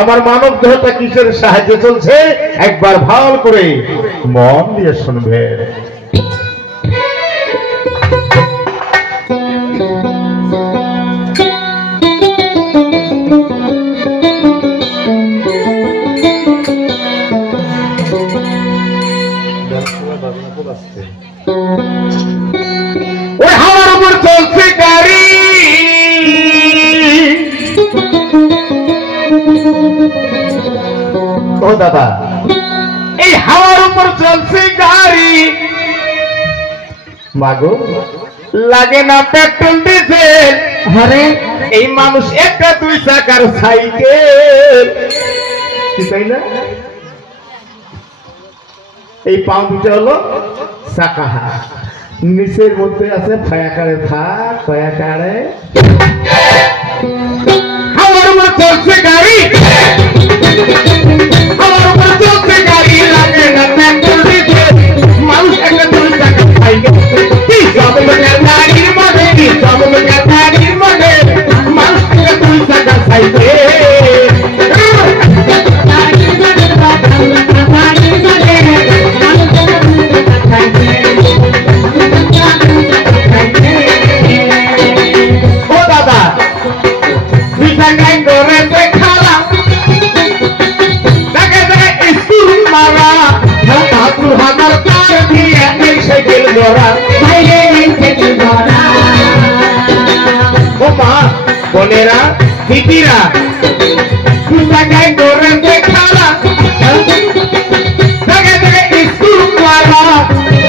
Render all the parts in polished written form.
আমার মানব দেহটা কিসের সাহায্যে চলছে একবার ভালো করে মন দিয়ে শুনবে। ওই হাওয়ার উপর চলছে গাড়ি, ও দাদা এই হাওয়ার উপর চলছে গাড়ি, মাগো লাগে না পেট্রোল ডিজেল, আরে এই মানুষ একটা 2 চাকার সাইকেল, তাই না? এই পাও দুটো হলো চাকা, নিচের মধ্যে আছে ফায়াকারে থাক ফায়াকারে। হাওয়ার উপর চলছে গাড়ি, হাওয়ার উপর চলছে গাড়ি, লাগে না পেট্রোল ডিজেল, মানুষ একটা 2 চাকার সাইকেল, কি জমকা গাড়ির মধ্যে, কি জমকা গাড়ির মধ্যে, মানুষ একটা 2 চাকার সাইকেল। বোনেরা দিদিরা জায়গায় করে দেখালা, জায়গায় জায়গায় স্কুল মারা,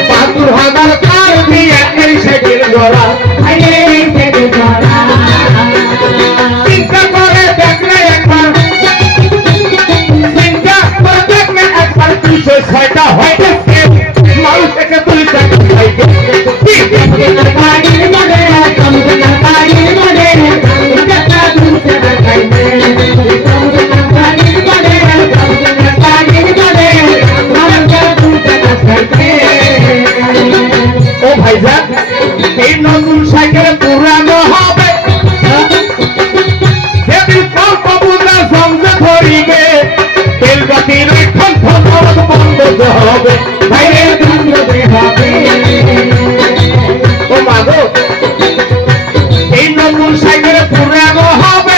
৭২,০০০ কার দিয়ে এই সাইকেল গড়া, চিন্তা করে দেখলে একবার, চিন্তা করে দেখলে একবার ২০৬টা হয় মানুষ একটা 2 চাকার সাইকেল। ও ভাইজান এই নতুন সাইকেল পুরানো হবে, সেদিন কল্প বুঝা সঙ্গে ধরিবে, তেল বাতির বন্ধ হবে, ভাইরে বন্ধ হবে। ও মাগো এই নতুন সাইকেল পুরানো হবে,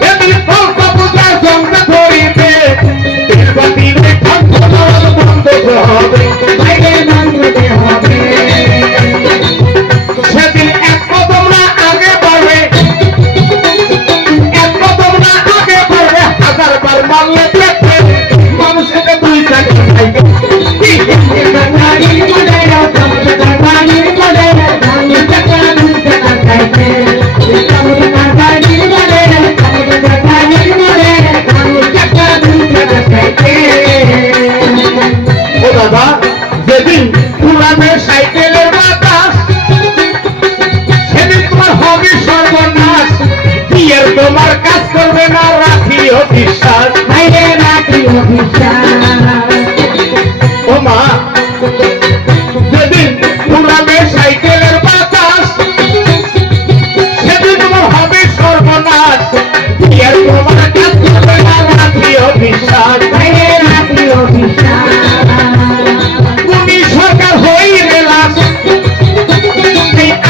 সেদিন কল্প বুঝা সঙ্গে ধরিবে, তেল বাতির বন্ধ হবে, সেদিন এক কদম না আগে বাড়বে, এক কদম না আগে বাড়বে, 1000বার মারলে পেটে মানুষ এটা 2 চাকার সাইকেল। ও দাদা যেদিন পুরানো সাইকেলের বাতাস, সেদিন তোমার হবে সর্বনাশ, বিয়ের তোমার কাজ করবে না, রাখিও বিশ্বাস, ভাইরে রাখিও বিশ্বাস। ও মা যেদিন পুরানো সাইকেলের বাতাস, সেদিন তোমার হবে সর্বনাশ, বিয়ের তোমার কাজ করবে না, রাখিও বিশ্বাস, ভাইরে রাখিও বিশ্বাস। সরকার হইলে লাশ,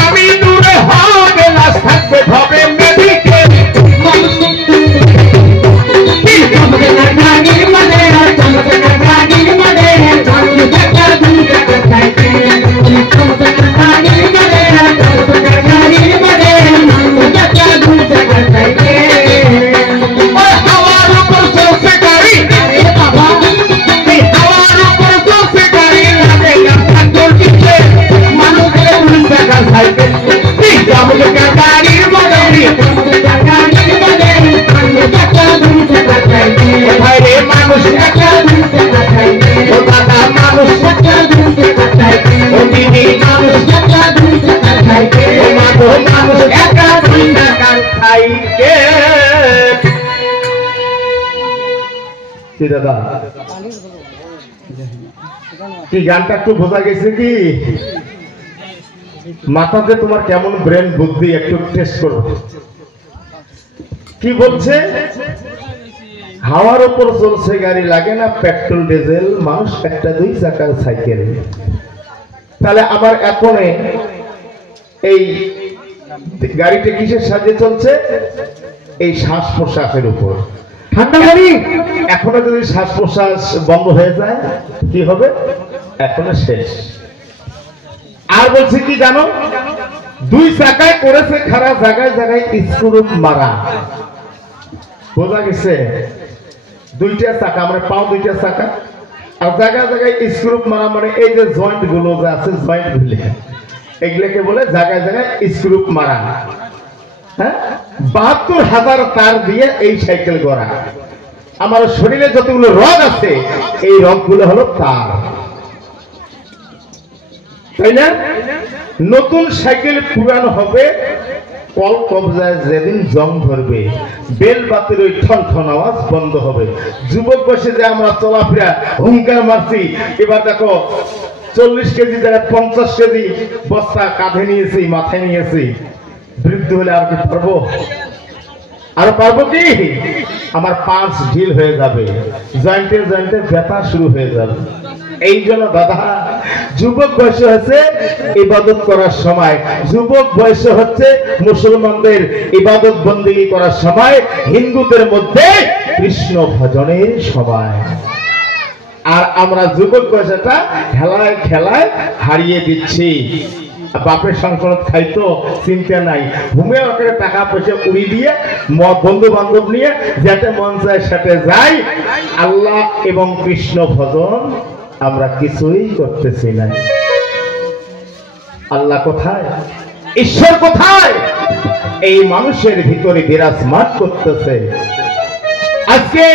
আমি দূরে হবে লাশ, থাকবে হবে মেডিকেল, হাওয়ার উপর চলছে গাড়ি, এই হাওয়ার উপর চলছে গাড়ি, লাগে না পেট্রোল ডিজেল, মানুষের 2 চাকার সাইকেল, এই জমকা গাড়ির মধ্যে, ভাইরে মানুষ একটা 2 চাকার সাইকেল, ও দাদা মানুষ একটা 2 চাকার সাইকেল, ও দিদি মানুষ একটা 2 চাকার সাইকেল, ও মাগো মানুষ একটা 2 চাকার সাইকেল। কি দাদা কি গানটা একটু বোঝা গেছে কি? মাথাতে তোমার কেমন ব্রেন বুদ্ধি একটু টেস্ট করো। কি বলছে? হাওয়ার উপর চলছে গাড়ি, লাগে না পেট্রোল ডিজেল, মানুষ একটা 2 চাকার সাইকেল। তাহলে আমার এখনে এই গাড়িটা কিসের সাহায্যে চলছে? এই শ্বাস প্রশ্বাসের উপর। ঠান্ডা গাড়ি, এখনো যদি শ্বাস প্রশ্বাস বন্ধ হয়ে যায় কি হবে? এখনো শেষ। আর বলছি কি জানো, 2 চাকায় করেছে খারাপ, জায়গায় জায়গায় স্ক্রু মারা। বোঝা গেছে? 2টা চাকা, আমরা পাও 2টা চাকা, আর জায়গায় জায়গায় স্ক্রু মারা, মানে এই যে জয়েন্ট গুলো যে আছে, জয়েন্ট গুলো এগুলোকে বলে জায়গায় জায়গায় স্ক্রু মারা। হ্যাঁ, 72,000 তার দিয়ে এই সাইকেল গড়া। আমার শরীরে যতগুলো রগ আছে এই রগগুলো হলো তার, তাই না? নতুন সাইকেল পুরানো হবে, কল কবজায় যেদিন জং ধরবে, বেল বাতির ওই ঠন ঠন আওয়াজ বন্ধ হবে। যুবক বয়সে যে আমরা চলাফেরা হুঙ্কার মারছি, এবার দেখো 40 কেজি জায়গায় 50 কেজি বস্তা কাঁধে নিয়েছি, মাথায় নিয়েছি। বৃদ্ধ হলে আর কি পারবো? আর পারবো কি? আমার পাঁচ ঢিল হয়ে যাবে, জয়েন্টে জয়েন্টে ব্যথা শুরু হয়ে যাবে। এই জন্য দাদা, যুবক বয়সে হচ্ছে ইবাদত করার সময়, যুবক বয়সে হচ্ছে মুসলমানদের ইবাদত বন্দেগী করার সময়, হিন্দুদের মধ্যে কৃষ্ণ ভজনের সময়। আর আমরা যুবক বয়সটা খেলায় খেলায় হারিয়ে দিচ্ছি। বাপের সংসার খাইতো, চিন্তা নাই, ঘুমে ওকে টাকা পয়সা উড়ি দিয়ে বন্ধু বান্ধব নিয়ে যেতে মন চায় সেটা যাই। আল্লাহ এবং কৃষ্ণ ভজন আমরা কিছুই করতেছি না। আল্লাহ কোথায়? ঈশ্বর কোথায়? এই মানুষের ভিতরে বিরাজমান করতেছে। আজকে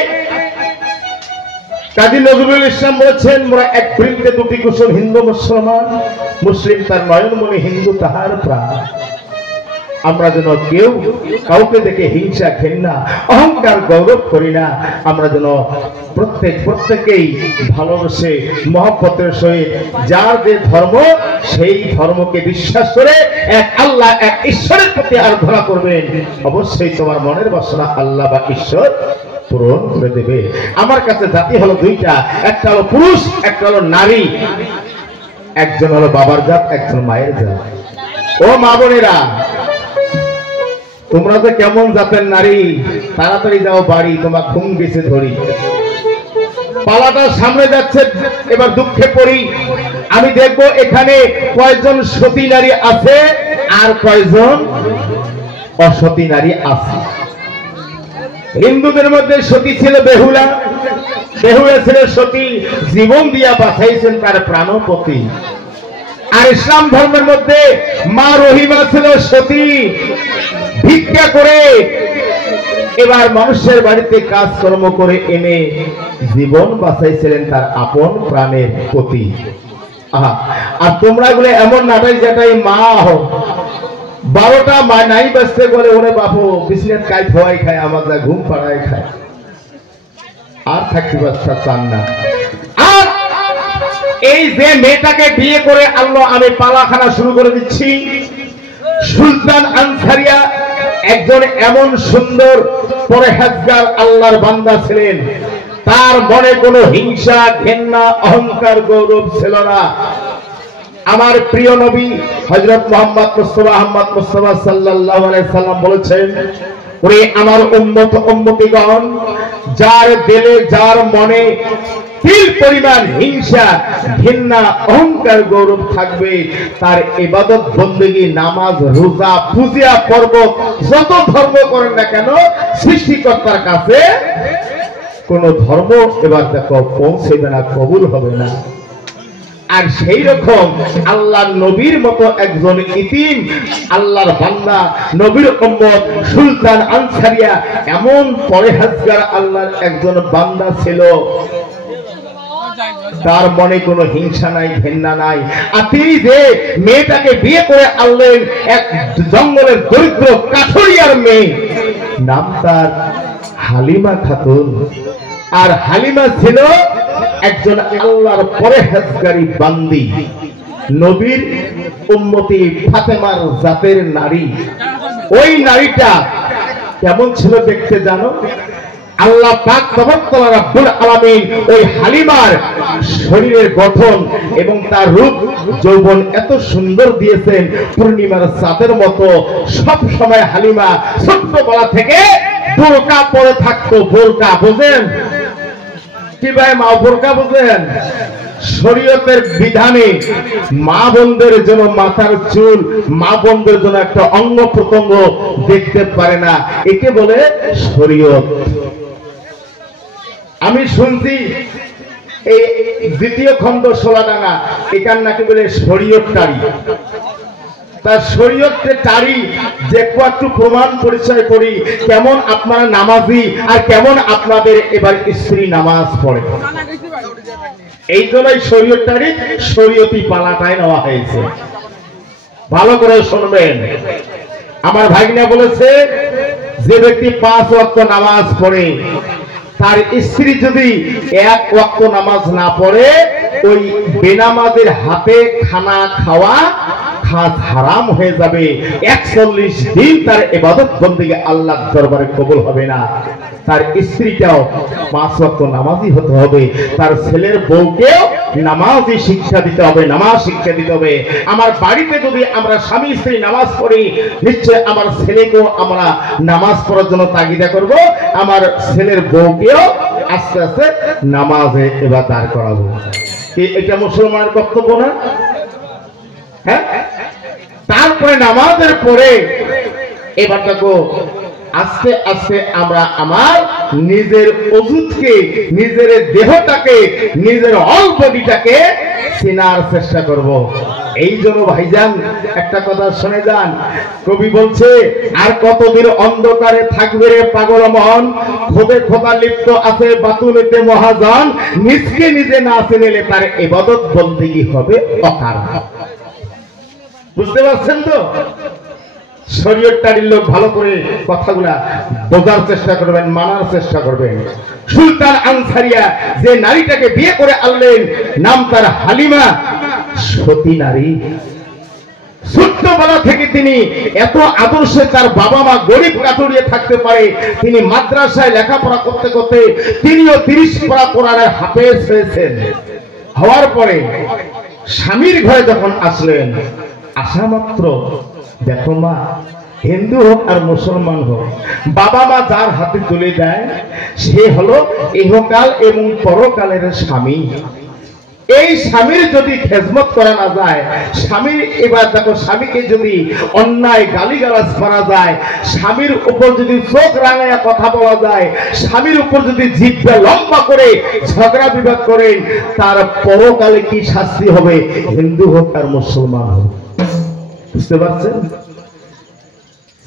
কাজী নজরুল ইসলাম বলেছেন, মোরা এক বৃন্তে 2টি কুসুম, হিন্দু মুসলমান, মুসলিম তার নয়নমণি, হিন্দু তাহার প্রাণ। আমরা যেন কেউ কাউকে দেখে হিংসা, ঘৃণা, অহংকার, গৌরব করি না। আমরা যেন প্রত্যেকেই ভালোবেসে মহব্বতের সহিত যার যে ধর্ম সেই ধর্মকে বিশ্বাস করে এক আল্লাহ, এক ঈশ্বরের প্রতি আরাধনা করবেন। অবশ্যই তোমার মনের বাসনা আল্লাহ বা ঈশ্বর পূরণ করে দেবে। আমার কাছে জাতি হলো 2টা, একটা হলো পুরুষ, একটা হলো নারী। একজন হলো বাবার জাত, একজন মায়ের জাত। ও মা বোনেরা, তোমরা তো কেমন জাতের নারী? তাড়াতাড়ি যাও বাড়ি, তোমার ঘুম গেছে ধরি। পালাটা সামনে যাচ্ছে, এবার দুঃখে পড়ি। আমি দেখবো এখানে কয়জন সতী নারী আছে আর কয়জন অসতী নারী আছে। হিন্দুদের মধ্যে সতী ছিল বেহুলা, বেহুলা ছিল সতী, জীবন দিয়া বাঁচাইছেন তার প্রাণপতি। আর ইসলাম ধর্মের মধ্যে মা রহিমা ছিল সতী, ভিক্ষা করে এবার মানুষের বাড়িতে কাজকর্ম করে এনে জীবন বাঁচাইছিলেন তার আপন প্রাণের পতি। আর তোমরা গুলো এমন নাটাই যেটাই মা হো, 12টা মা নাই বাঁচতে বলে, ওরে বাপু বিছনাত কাই ধোয়াই খায়, আমার যা ঘুম পাড়ায় খায়, আর থাকতে বাচ্চা চান না। আর এই যে মেয়েটাকে বিয়ে করে আল্লাহ, আমি পালাখানা শুরু করে দিচ্ছি। সুলতান আনসারিয়া একজন এমন সুন্দর পরহেজগার আল্লাহর বান্দা ছিলেন, তার মনে কোনো হিংসা, ঘৃণা, অহংকার, গৌরব ছিল না। আমার প্রিয় নবী হযরত মুহাম্মদ মুস্তাফা আহমদ মুস্তাফা সাল্লাল্লাহু আলাইহি সাল্লাম বলেছেন, ওরে আমার উম্মত উম্মতিগণ, যার দিলে যার মনে তিল পরিমাণ হিংসা, ঘৃণা, অহংকার, গৌরব থাকবে, তার ইবাদত বন্দেগী, নামাজ, রোজা, পূজা, পর্বত যত ধর্ম করেন না কেন, সৃষ্টিকর্তার কাছে কোন ধর্ম এবার দেখো পৌঁছবে না, কবুল হবে না। আর সেই রকম আল্লাহর নবীর মতো একজন ইতিম আল্লাহর বান্দা, নবীর উম্মত সুলতান আনসারিয়া এমন পরহেজগার আল্লাহর একজন বান্দা ছিল, তার মনে কোনো হিংসা নাই, ঘৃণা নাই। আর তিনি যে মেয়েটাকে বিয়ে করে আনলেন, এক জঙ্গলের দরিদ্র কাঠুরিয়ার মেয়ে, নাম তার হালিমা খাতুন। আর হালিমা ছিল একজন আল্লাহর পরহেজগারী বান্দি, নবীর উম্মতি ফাতেমার জাতের নারী। ওই নারীটা কেমন ছিল দেখতে জানো? আল্লাহ পাক তাবারকাল্লাহ রাব্বুল আলামিন ওই হালিমার শরীরের গঠন এবং তার রূপ যৌবন এত সুন্দর দিয়েছেন, পূর্ণিমার চাঁদের মতো। সব সময় হালিমা ছোট্টবেলা থেকে বোরকা পরে থাকতো। বোরকা বোঝেন কি ভাই? মা বোরকা বোঝেন? শরীয়তের বিধানে মা বোনদের জন্য মাথার চুল, মা বোনদের জন্য একটা অঙ্গ প্রত্যঙ্গ দেখতে পারে না, একে বলে শরীয়ত। আমি শুনছি এই দ্বিতীয় খণ্ড সোলাডাঙ্গা এখান নাকি বলে শরীয়ত টারি। তার শরীয়তে টারি যে একটু প্রমাণ পরিচয় করি, কেমন আপনারা নামাজি আর কেমন আপনাদের এবার স্ত্রী নামাজ পড়ে। এই জন্যই শরীয়ত টারি শরীয়তি পালাটায় নেওয়া হয়েছে। ভালো করে শুনবেন। আমার ভাগিনা বলেছে যে ব্যক্তি 5 ওয়াক্ত নামাজ পড়ে, তার স্ত্রী যদি 1 ওয়াক্ত নামাজ না পড়ে, ওই বেনামাজের হাতে খানা খাওয়া খাস হারাম হয়ে যাবে। 41 দিন তার ইবাদত বন্দেগী আল্লাহর দরবারে কবুল হবে না। তার স্ত্রীটাও 5 ওয়াক্ত নামাজি হতে হবে, তার ছেলের বউকেও নামাজি শিক্ষা দিতে হবে, নামাজ শিক্ষা দিতে হবে। আমার বাড়িতে যদি আমরা স্বামী স্ত্রী নামাজ পড়ি, নিশ্চয় আমার ছেলেকেও আমরা নামাজ পড়ার জন্য তাগিদা করব, আমার ছেলের বউকেও আস্তে আস্তে নামাজে এবার দাঁড় করাবো। এটা মুসলমানের কর্তব্য না? হ্যাঁ। তারপরে নামাজের পরে এবার দেখো আস্তে আস্তে আমরা আমার নিজের ওজুদকে, নিজের দেহটাকে, নিজের অল বডিটাকে চেনার চেষ্টা করব। এই জন্য ভাইজান একটা কথা শুনে যান। কবি বলছে, আর কতদিন অন্ধকারে থাকবে রে পাগল মন, খোদে খোদা লিপ্ত আছে বাতুলেতে মহাজন, নিজকে নিজে না চিনিলে তার ইবাদত বন্দেগী হবে অকারণ। বুঝতে পারছেন তো? শরীয়তটারির লোক ভালো করে কথাগুলা বোঝার চেষ্টা করবেন, মানার চেষ্টা করবেন। সুলতান আনসারিয়া যে নারীটাকে বিয়ে করে আনলেন, নাম তার হালিমা, সতী নারী। ছোট্টবেলা থেকে তিনি এত আদর্শে, তার বাবা মা গরিব কাতরিয়ে থাকতে পারে, তিনি মাদ্রাসায় লেখাপড়া করতে করতে তিনিও 30 পারা কোরআনের হাফেজ হয়েছেন। হওয়ার পরে স্বামীর ঘরে যখন আসলেন, আসা মাত্র দেখো মা, হিন্দু হোক আর মুসলমান হোক, বাবা মা যার হাতে তুলে দেয় সে হলো ইহকাল এবং পরকালের স্বামী। এই স্বামীর যদি খেজমত করা না যায়, স্বামীর এবার দেখো স্বামীকে যদি অন্যায় গালিগালাজ করা যায়, স্বামীর উপর যদি চোখ রাঙাইয়া কথা বলা যায়, স্বামীর উপর যদি জিহ্বা লম্বা করে ঝগড়া বিবাদ করে, তার পরকালে কি শাস্তি হবে, হিন্দু হোক আর মুসলমান হোক। বুঝতে পারছেন?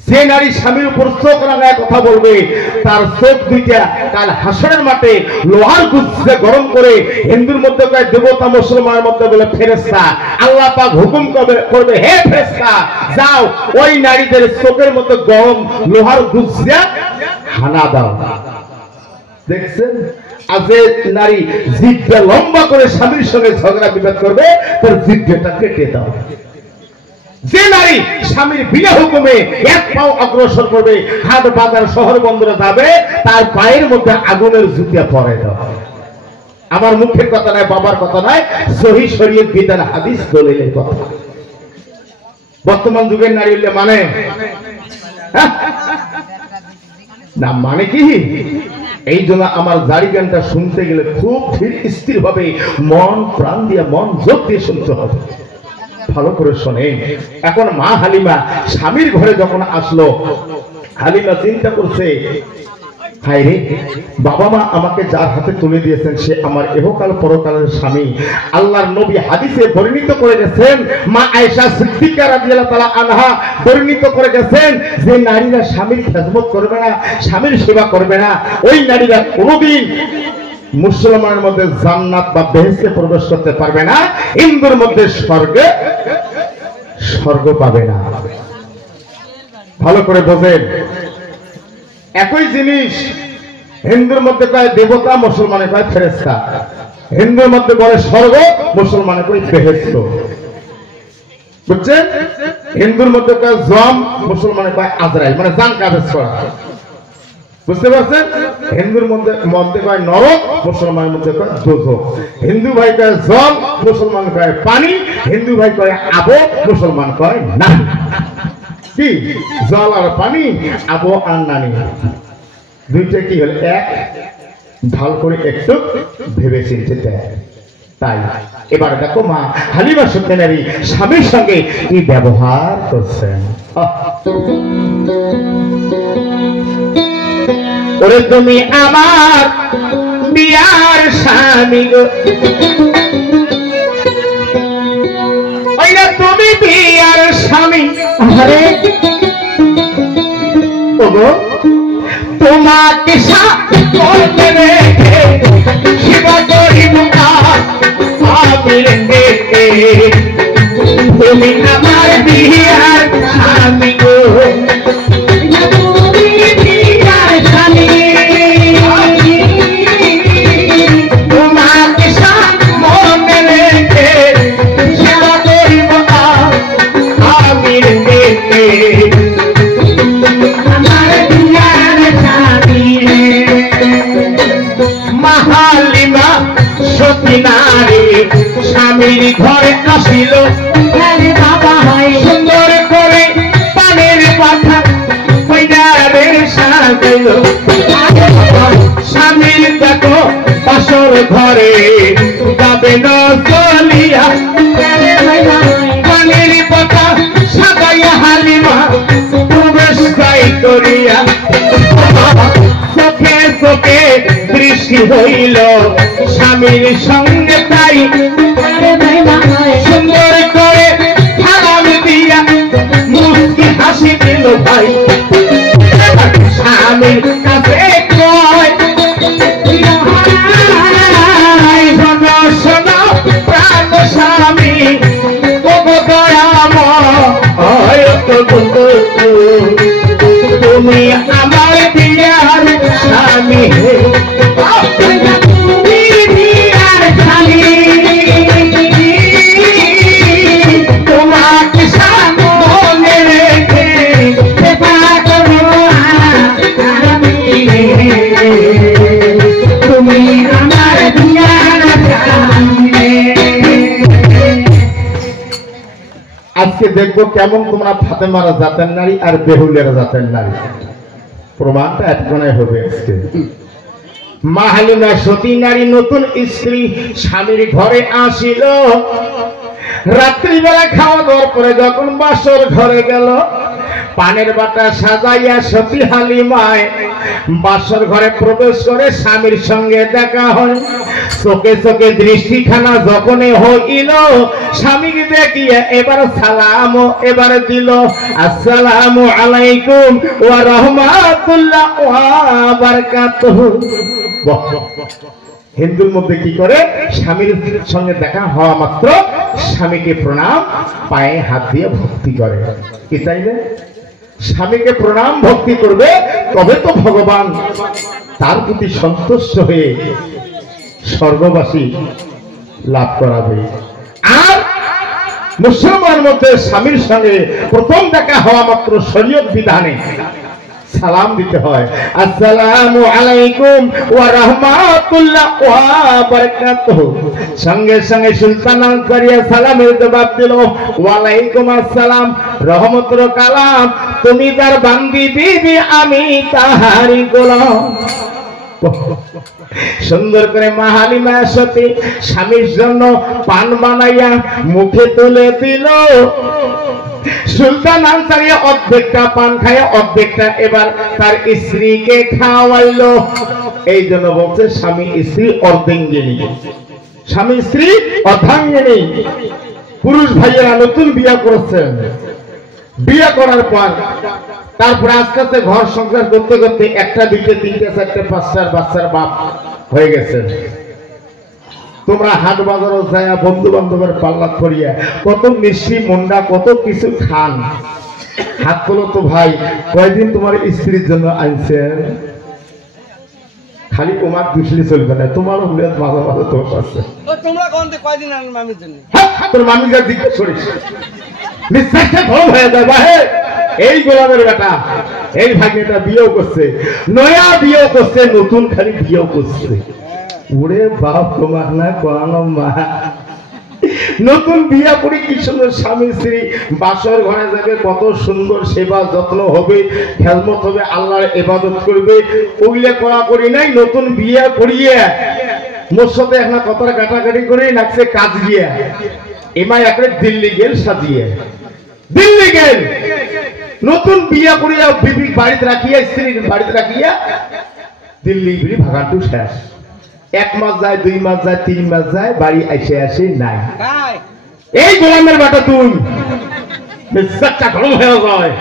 যে নারী স্বামীর উপর চোখ রাঙায় কথা বলবে, তার চোখ দুইটা কাল হাসরের মাঠে লোহার গুচ্ছে গরম করে, হিন্দুর মধ্যে কয় দেবতা, মুসলমানের মধ্যে বলে ফেরেশতা। আল্লাহ পাক হুকুম করবে, হে ফেরেশতা যাও ওই নারীদের চোখের মধ্যে গরম লোহার গুচ্ছা হানা দাও। দেখছেন? আর যে নারী জিহ্বা লম্বা করে স্বামীর সঙ্গে ঝগড়া বিবাদ করবে, তার জিহ্বাটা কেটে দাও। যে নারী স্বামীর বিনা হুকুমে 1 পাও অগ্রসর করবে, হাট বাজার শহর বন্দরে যাবে, তার পায়ের মধ্যে আগুনের জুতা পরে দাও। আমার মুখের কথা নয়, বাবার কথা নয়, সহিহ শরীয়ত বিধান হাদিস দলিলের কথা। বর্তমান যুগের নারী হলে মানে না, মানে কি? এই জন্য আমার জারি গানটা শুনতে গেলে খুব ধীর স্থির ভাবে মন প্রাণ দিয়ে, মন যোগ দিয়ে শুনতে হবে। ভালো করে শোনেন। এখন মা হালিমা স্বামীর ঘরে যখন আসলো, হালিমা চিন্তা করছে, হায় রে, বাবা মা আমাকে যার হাতে তুলে দিয়েছেন সে আমার ইহকাল পরকালের স্বামী। আল্লাহর নবী হাদিসে বর্ণিত করে গেছেন, মা আয়েশা সিদ্দিকা রাদিয়াল্লাহু তাআলা আনহা বর্ণিত করে গেছেন, যে নারীরা স্বামীর খেদমত করবে না, স্বামীর সেবা করবে না, ওই নারীরা কোনোদিন মুসলমানের মধ্যে জান্নাত বা বেহেশতে প্রবেশ করতে পারবে না, হিন্দুর মধ্যে স্বর্গ পাবে না। ভালো করে বোঝেন। একই জিনিস হিন্দুর মধ্যে কয় দেবতা, মুসলমানে কয় ফেরেশতা। হিন্দুর মধ্যে বলে স্বর্গ, মুসলমানে কয় বেহেশত। বুঝছেন? হিন্দুর মধ্যে কয় জম, মুসলমানে কয় আজরাইল, মানে জান কাবেজ করা। বুঝতে পারছেন? হিন্দুর মধ্যে কয় নরক, মুসলমানের মধ্যে কয় দোজখ। হিন্দু ভাই কয় জল, মুসলমান কয় পানি। হিন্দু ভাই কয় আবো, মুসলমান কয় নানি। কি জল আর পানি, আবো আর নানি, দুইটা কি হল এক? ভাল করে একটু ভেবে চিনতে দেয়। তাই এবার দেখো মা হালিমা সুলতানারী স্বামীর সঙ্গে কি ব্যবহার করছেন। ওরে তুমি আমার বিয়ার স্বামী গো, ওইটা তুমি বিয়ার স্বামী। আরে ওগো তোমাকে সাথে রেখে শিব করিব তুমি আমার বিয়ার স্বামী গো, তুমি বিয়ার স্বামী। তোমাকে সামনে রেখে শিব করিব আমি রেখে আমার বিয়ার স্বামী। হালিমা সতী নারী স্বামীর ঘরে আসিল, সুন্দর করে পানের পাখা কইনারে সাজাইল। স্বামীর দেখো বাসর ঘরে যাবে না চলিয়া, পানের পাখা সাজাইয়া হালিমা প্রবেশ করিয়া। চোখে চোখে দৃষ্টি হইল স্বামীর সঙ্গে, তাই সুন্দর করে সালাম দিয়া মুস্কি হাসি দিল ভাই। স্বামীর কাছে কয় শোনো শোনো প্রাণ স্বামী, তুমি আমার বিয়ার স্বামী, তুমি বিয়ার স্বামী। তোমাকে সামনে রেখে সেবা করো আমি, তুমি আমার বিয়ার স্বামী। আজকে দেখবো কেমন তোমরা ফাতেমারা জাতের নারী আর বেহুলেরা জাতের নারী। প্রমাণটা একজনে হবে। মা হালিমা সতী নারী নতুন স্ত্রী স্বামীর ঘরে আসিল। রাত্রিবেলা খাওয়া দাওয়ার পরে যখন বাসর ঘরে গেল, পানের বাটা সাজাইয়া সতী হালিমায় বাসর ঘরে প্রবেশ করে স্বামীর সঙ্গে দেখা হয়। চোখে চোখে দৃষ্টিখানা যখন হইল, স্বামীকে দেখিয়ে এবার সালাম এবার দিল, আসসালামু আলাইকুম ওয়া রাহমাতুল্লাহ ওয়া বারাকাতুহু। হিন্দুর মধ্যে কি করে? স্বামীর সঙ্গে দেখা হওয়া মাত্র স্বামীকে প্রণাম, পায়ে হাত দিয়ে ভক্তি করে। কি তাই না? স্বামীকে প্রণাম ভক্তি করবে, তবে তো ভগবান তার প্রতি সন্তুষ্ট হয়ে স্বর্গবাসী লাভ করাবে। আর মুসলমানের মধ্যে স্বামীর সঙ্গে প্রথম দেখা হওয়া মাত্র শরীয়ত বিধানে সালাম দিতে হয়, আসসালামু আলাইকুম ওয়া রাহমাতুল্লাহ ওয়া বারাকাতুহু। সঙ্গে সঙ্গে সুলতান আনসারিয়া সালামের জবাব দিল, ওয়া আলাইকুম আসসালাম রহমতুল কালাম, তুমি তার বান্দি বিবি, আমি তাহারি গোলাম। সুন্দর করে মা হালিমা সতী স্বামীর জন্য পান বানাইয়া মুখে তুলে দিল। সুলতান আনসারিয়া অর্ধেকটা পান খায়, অর্ধেকটা এবার তার স্ত্রীকে খাওয়াইল। এই জন্য বলছে স্বামী স্ত্রী অর্ধাঙ্গিনী, স্বামী স্ত্রী অর্ধাঙ্গিনী। পুরুষ ভাইয়েরা নতুন বিয়ে করেছেন, বিয়ে করার পর তারপরে আস্তে আস্তে ঘর সংসার করতে করতে একটা দুইটা তিনটা চারটে পাঁচটার বাচ্চার বাপ হয়ে গেছে। তোমরা হাট বাজারও যায় বন্ধু বান্ধবের পাল্লা করিয়া কত মিষ্টি মন্ডা কত কিছু খান, হাত তোলো তো ভাই, কয়দিন তোমার স্ত্রীর জন্য আনছেন? খালি তোমার দুশলি চলবে না, তোমারও মাঝে মাঝে দোষ আছে। তোর মামি যা জিজ্ঞেস করিস নিঃশ্বাসটা ভালো হয়ে যায়, বাহে এই গোলামের বেটা এই ভাগ্নেটা বিয়েও করছে, নয়া বিয়েও করছে, নতুন খালি বিয়েও করছে। ওরে বাপ তোমার না কোয়ানো মা, নতুন বিয়া করে কি সুন্দর স্বামী স্ত্রী বাসর ঘরে যাবে, কত সুন্দর সেবা যত্ন হবে, খেদমত হবে, আল্লাহর ইবাদত করবে, ওগুলা করা করি নাই। নতুন বিয়া করিয়ে মোর সাথে এখন কথার কাটাকাটি করে নাকছে কাজ গিয়া এমাই একরে দিল্লি গেল সাজিয়ে, দিল্লি গেল নতুন বিয়া করিয়া বিবি বাড়িতে রাখিয়া, স্ত্রীর বাড়িতে রাখিয়া দিল্লি বিড়ি ভাগাটু শেষ। 1 মাস যায়, 2 মাস যায়, 3 মাস যায়, বাড়ি এসে আসে নাই। এই গোলামের বেটা তুই মেজাজটা গরম হয়ে যায়।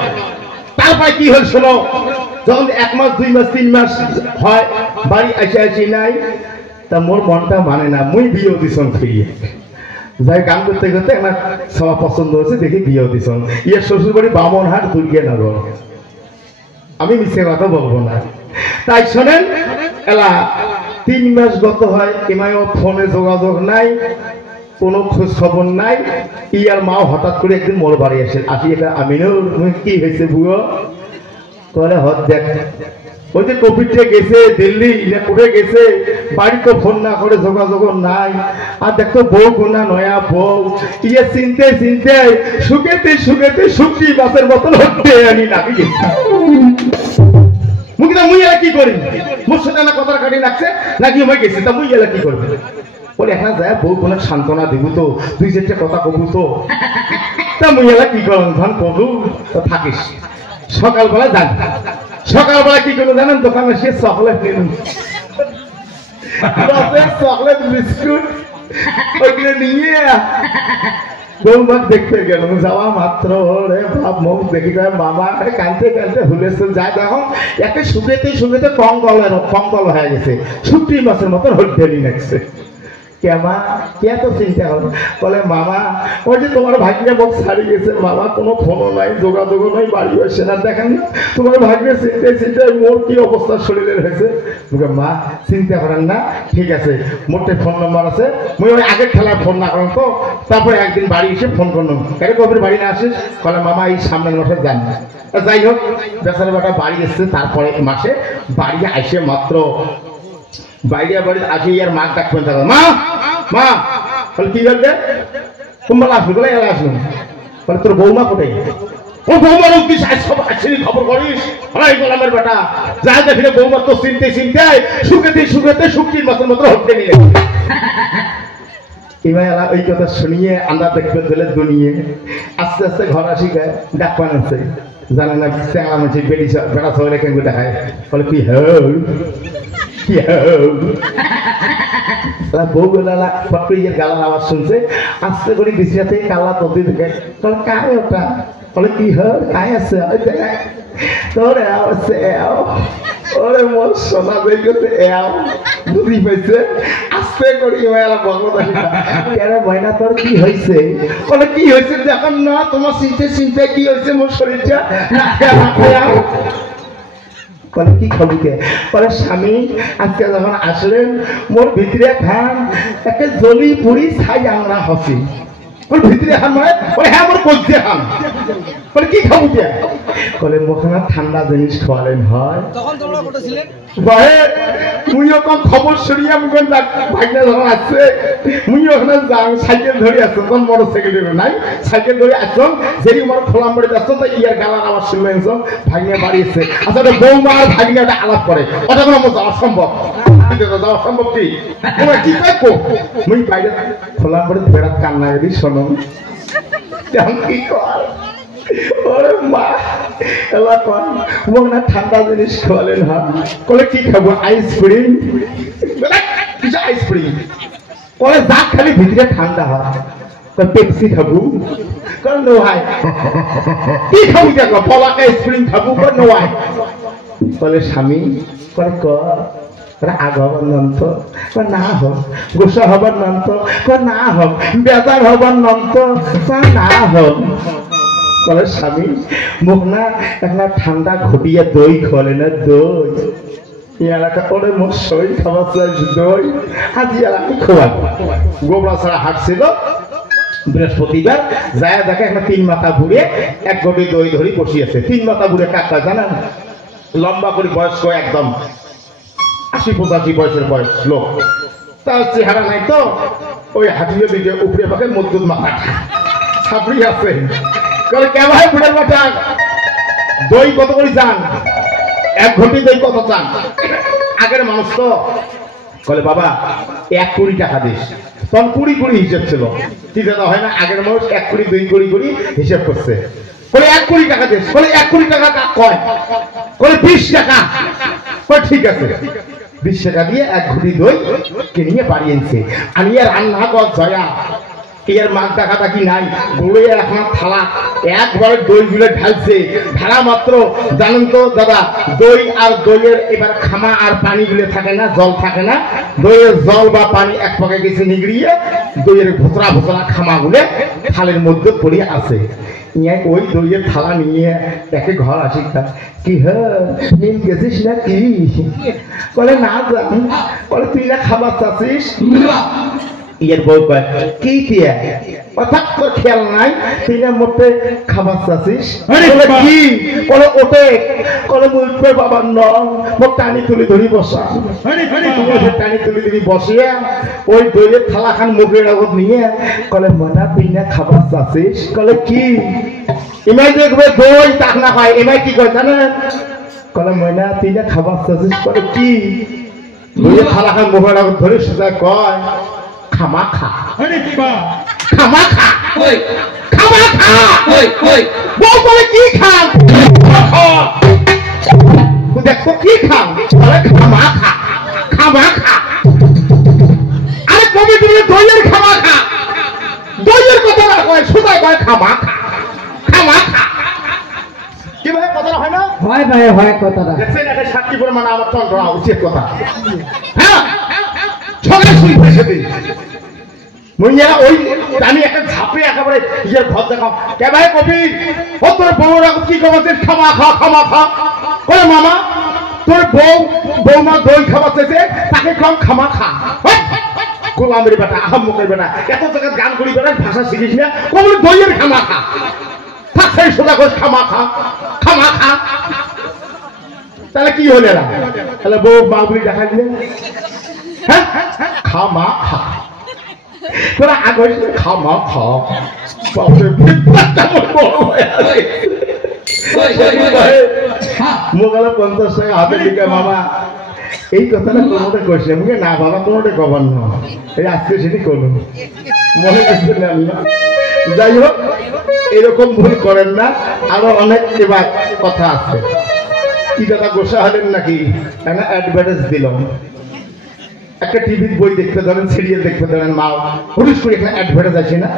তারপরে কি হল শোনো, যখন 1 মাস 2 মাস 3 মাস হয় বাড়ি এসে আসে নাই, তা মোর মনটা মানে না, মুই বিয়ে দিছন ফিরিয়ে যাই গান করতে করতে একটা সবা পছন্দ হয়েছে, দেখি বিয়ে দিছন। ইয়ে শ্বশুর বাড়ি বামনহাট, দুর্গেনগর। আমি মিছে কথা বলবো না। তাই শোনেন, এলা 3 মাস গত হয়, এমায়ও ফোনে যোগাযোগ নাই, কোনো খোঁজ খবর নাই। ইয়ার মাও হঠাৎ করে একদিন মোর বাড়ি আসে, আসি এটা আমিনুল কি হয়েছে বুয়ো, তাহলে হত দেখ ওই যে কোভিডে গেছে দিল্লি না কোথায় গেছে, বাড়ি তো ফোন না করে যোগাযোগ নাই। আর দেখতো বউ গুনা নয়া বউ, ইয়ে চিনতে চিনতে শুকেতে শুকেতে শুকরি বাসের মতন হতে আনি নাকি গেছে। মুই এলা কি করি, মোর সাথে না কথার কাটি লাগছে নাকি হয়ে গেছে, তা মুই এলা কি করবি বলে এখন যায় বউ কোনো সান্ত্বনা দিব তো, 2-4টা কথা কবু তো, তা মুই এলা কি করব ধন কবু তো থাকিস। সকালবেলা যান, সকালবেলা কি করবো জানেন, দোকানে সে চকলেট নিলাম, চকলেট বিস্কুট ওইগুলো নিয়ে বৌমা দেখতে গেল। যাওয়া মাত্র রে বাপ মুখ দেখি মামা কানতে কানতে হুলেছে, যা দেখো একে শুকেতে শুকেতে কঙ্কল হয়ে গেছে, শুকরি মাছের মতন হলডেলি লাগছে। কেমা কে তো চিন্তা করো, বলে মামা ওই যে তোমার ভাগ্যে মুখ ছাড়ি গেছে মামা, কোনো ফোনও নাই, যোগাযোগও নাই, বাড়ি আসে না, দেখেন তোমার ভাগ্যে চিন্তায় চিন্তায় মোর কি অবস্থা শরীরের হয়েছে। মা চিন্তা করেন না, ঠিক আছে, মোটে ফোন নম্বর আছে, মুই ওই আগের খেলায় ফোন না করেন তো, তারপরে একদিন বাড়ি এসে ফোন করলাম, কেন কবির বাড়ি না আসিস, বলে মামা এই সামনের মাসে যান। যাই হোক বেচারা বেটা বাড়ি এসছে, তারপরে মাসে বাড়ি আসে মাত্র বাইরে বাড়িতে আসে, ইয়ার মা ডাকবেন থাকো, মা মা বলে কি বলবে, কুম্বাল আসবি বলে এলা আসবেন, বলে তোর বৌমা কোথায়, ও বৌমার উদ্দেশ্য সব আসেনি খবর করিস, এই গোলামের বেটা যা দেখলে বৌমা তো চিনতে চিনতে শুকেতে শুকেতে শুকির মাছের মতো হতে নিয়ে এবার এলা ওই কথা শুনিয়ে আমরা দেখবেন বলে দুনিয়ে আস্তে আস্তে ঘর আসি গায়ে ডাকপান আছে, জানে না চ্যাংলা মাঝে বেড়া শহরে কেন দেখায়, বলে কি হল বউ বেলা ফটকে গালার আওয়াজ শুনছে, আস্তে করে বিছানা থেকে কালা তদি দেখে, বলে কায় ওটা, বলে কি হল কায় আছে, তোর ওরে মোর সোনা দেখেছে বুঝি পাইছে, আস্তে করি ময়না তোর কি হয়েছে, বলে কি হয়েছে দেখুন না, তোমার চিন্তে চিন্তে কি হয়েছে মোর শরীরটা, বলে কি খবরকে, বলে স্বামী আজকে যখন আসলেন মোর ভিতরে খান একে জলি পুরি ছাই আংরা হসি, বলে ভিতরে খান মানে, বলে হ্যাঁ মোর কলজে খান, বলে কি খাবো কে, বলে মোখানা ঠান্ডা জিনিস খাওয়ালেন হয়, তখন তোমরা বলেছিলেন বাহে মুই ওখান খবর শুনিয়ে আমি ভাগ্নে যখন আসছে মুই ওখানে যাও সাইকেল ধরে আসছো, তখন মোটর সাইকেল নাই, সাইকেল ধরে আসছো যেই আমার খোলাম বাড়িতে আসছো, তো ইয়ার গালার আবার শুনবে ভাগ্নে বাড়ি এসছে, আচ্ছা ওটা বৌমা আর ভাগ্নে একটা আলাপ করে, ওটা কোনো আমার যাওয়া সম্ভব, যাওয়া সম্ভব কি তোমার কি পাইবো, মুই বাইরে খোলাম বাড়িতে বেড়াত কান্না যদি শোনো কি কর, ওরে মা এবার কন মোক না ঠান্ডা জিনিস খাওয়ালেন হ্যাঁ, বলে কি খাবো আইসক্রিম, কিছু আইসক্রিম, বলে যা খালি ভিতরে ঠান্ডা হয়, পেপসি খাবো, নোহাই কি খাবো দেখো পলাকা আইসক্রিম খাবো, নোহাই, বলে স্বামী, বলে আগ হবার নন্ত, না হোক গোসা হবার নন্ত, না হোক বেজার হবার নন্ত, না হোক, বলে স্বামী মুখ না একটা ঠান্ডা ঘটিয়ে দই খোলে না, দই এলাকা করে মোট শরীর খাবার দই আজ আমি খোয়াই, গোবরা ছাড়া হাঁটছিল বৃহস্পতিবার যায় দেখে একটা 3 মাথা বুড়ে এক ঘটি দই ধরি বসিয়েছে। 3 মাথা বুড়ে কাকা জানেন, লম্বা করে বয়স্ক, একদম 80-85 বয়সের বয়স লোক। তার চেহারা নাই তো, ওই হাতিয়ে দিকে উপরে পাকে মজদুর মাথাটা ছাপড়ি আছে। কেমন বুড়ের মাথা দই কত করে চান? 1 ঘটি দই কত চান? আগের মানুষ তো বলে বাবা 1 কোটি টাকা দিস। তখন 20 হিসেব ছিল, ঠিক আছে হয় না? আগের মানুষ 1 কোটি 2 কোটি করে হিসেব করছে। বলে 1 কোটি টাকা দিস। বলে 1 কোটি টাকা কয়? বলে 20 টাকা। ঠিক আছে, 20 টাকা দিয়ে 1 ঘটি দই কিনে বাড়ি এনেছে। আনিয়ে রান্না কর জয়া, এর মাছ টাকাটা কি নাই, বলে এখন থালা একবারে দই গুলে ঢালছে। ঢালা মাত্র জানেন তো দাদা, দই আর দইয়ের এবার খামা আর পানি গুলে থাকে না, জল থাকে না। দইয়ের জল বা পানি এক পাকে গেছে নিগড়িয়ে দইয়ের ভোতরা ভোতরা খামা গুলে থালের মধ্যে পড়ে আছে। ওই দইয়ের থালা নিয়ে একে ঘর আসি, কি হিম গেছিস না কি? বলে না জান। বলে তুই না খাবার চাচ্ছিস? ইয়ের বউ কয় কি দিয়ে অর্থাৎ তোর খেয়াল নাই, তুই না মোটে খাবার চাচ্ছিস? কি বলে ওটে? বলে মুখে বাবার মোট টানি তুলি ধরি বসা। টানি তুলি ধরি বসিয়া ওই দইয়ের থালা খান মুখের আগত নিয়ে কলে মনা তুই না খাবার চাচ্ছিস? কলে কি? এমাই দেখবে দই তাক না পায়। এমাই কি কয় জানেন? কলে ময়না তুই না খাবার চাচ্ছিস? কলে কি? দইয়ের থালা খান মুখের আগত ধরে সোজা কয় খামা খা। খামা খা, খামা খা। বউ বলে কি খান? দেখো কি খান? বলে খামা খা, খামা খা। আরে কবি তুমি দইয়ের খামা খা, দইয়ের কথা না কয়, সোজা কয় খামা খা, খামা খা। কি ভাই কথাটা হয় না? হয় ভাই, হয় কথাটা। দেখছেন একটা সাক্ষী পরিমাণ আমার তন্ত্রা উচিত কথা। হ্যাঁ ছড়া শুনতে সেদিন মুইয়া ওই আমি একটা ঝাপে একেবারে ইয়ের ঘর দেখাম। কে ভাই কবি ও তোর বউর কি খাওয়াচ্ছিস? খামা খা, খামা খা। বলে মামা তোর বৌমা দই খাওয়াচ্ছে, তাকে কম খামা খা। গোলামের বেটা, আহম্মকের বেটা, এত জায়গায় গান করি বেটা, ভাষা শিখিস না। কবি দইয়ের খামা খা, থাকছে সোজা করে খামা খা, খামা খা। তাহলে কি হলে না? তাহলে বউ বাবুলি দেখা দিলে হ্যাঁ খামা খা। তোরা আগে খামা খা। মোকালে 50 টাকা হাতে লিখে মামা এই কথাটা কোনোটা করছে মুখে না বাবা, কোনোটা কবার না। এই আজকে সেটি করুন মনে করছেন আমি। যাই হোক, এরকম ভুল করেন না। আরো অনেক এবার কথা আছে। কি দাদা গোসা হলেন নাকি? অ্যাডভার্টাইজ দিলাম। একটা টিভির বই দেখতে ধরেন, সিরিয়াল দেখতে ধরেন, মা হুড়ুস করে এখানে অ্যাডভার্টাইজ আছে না,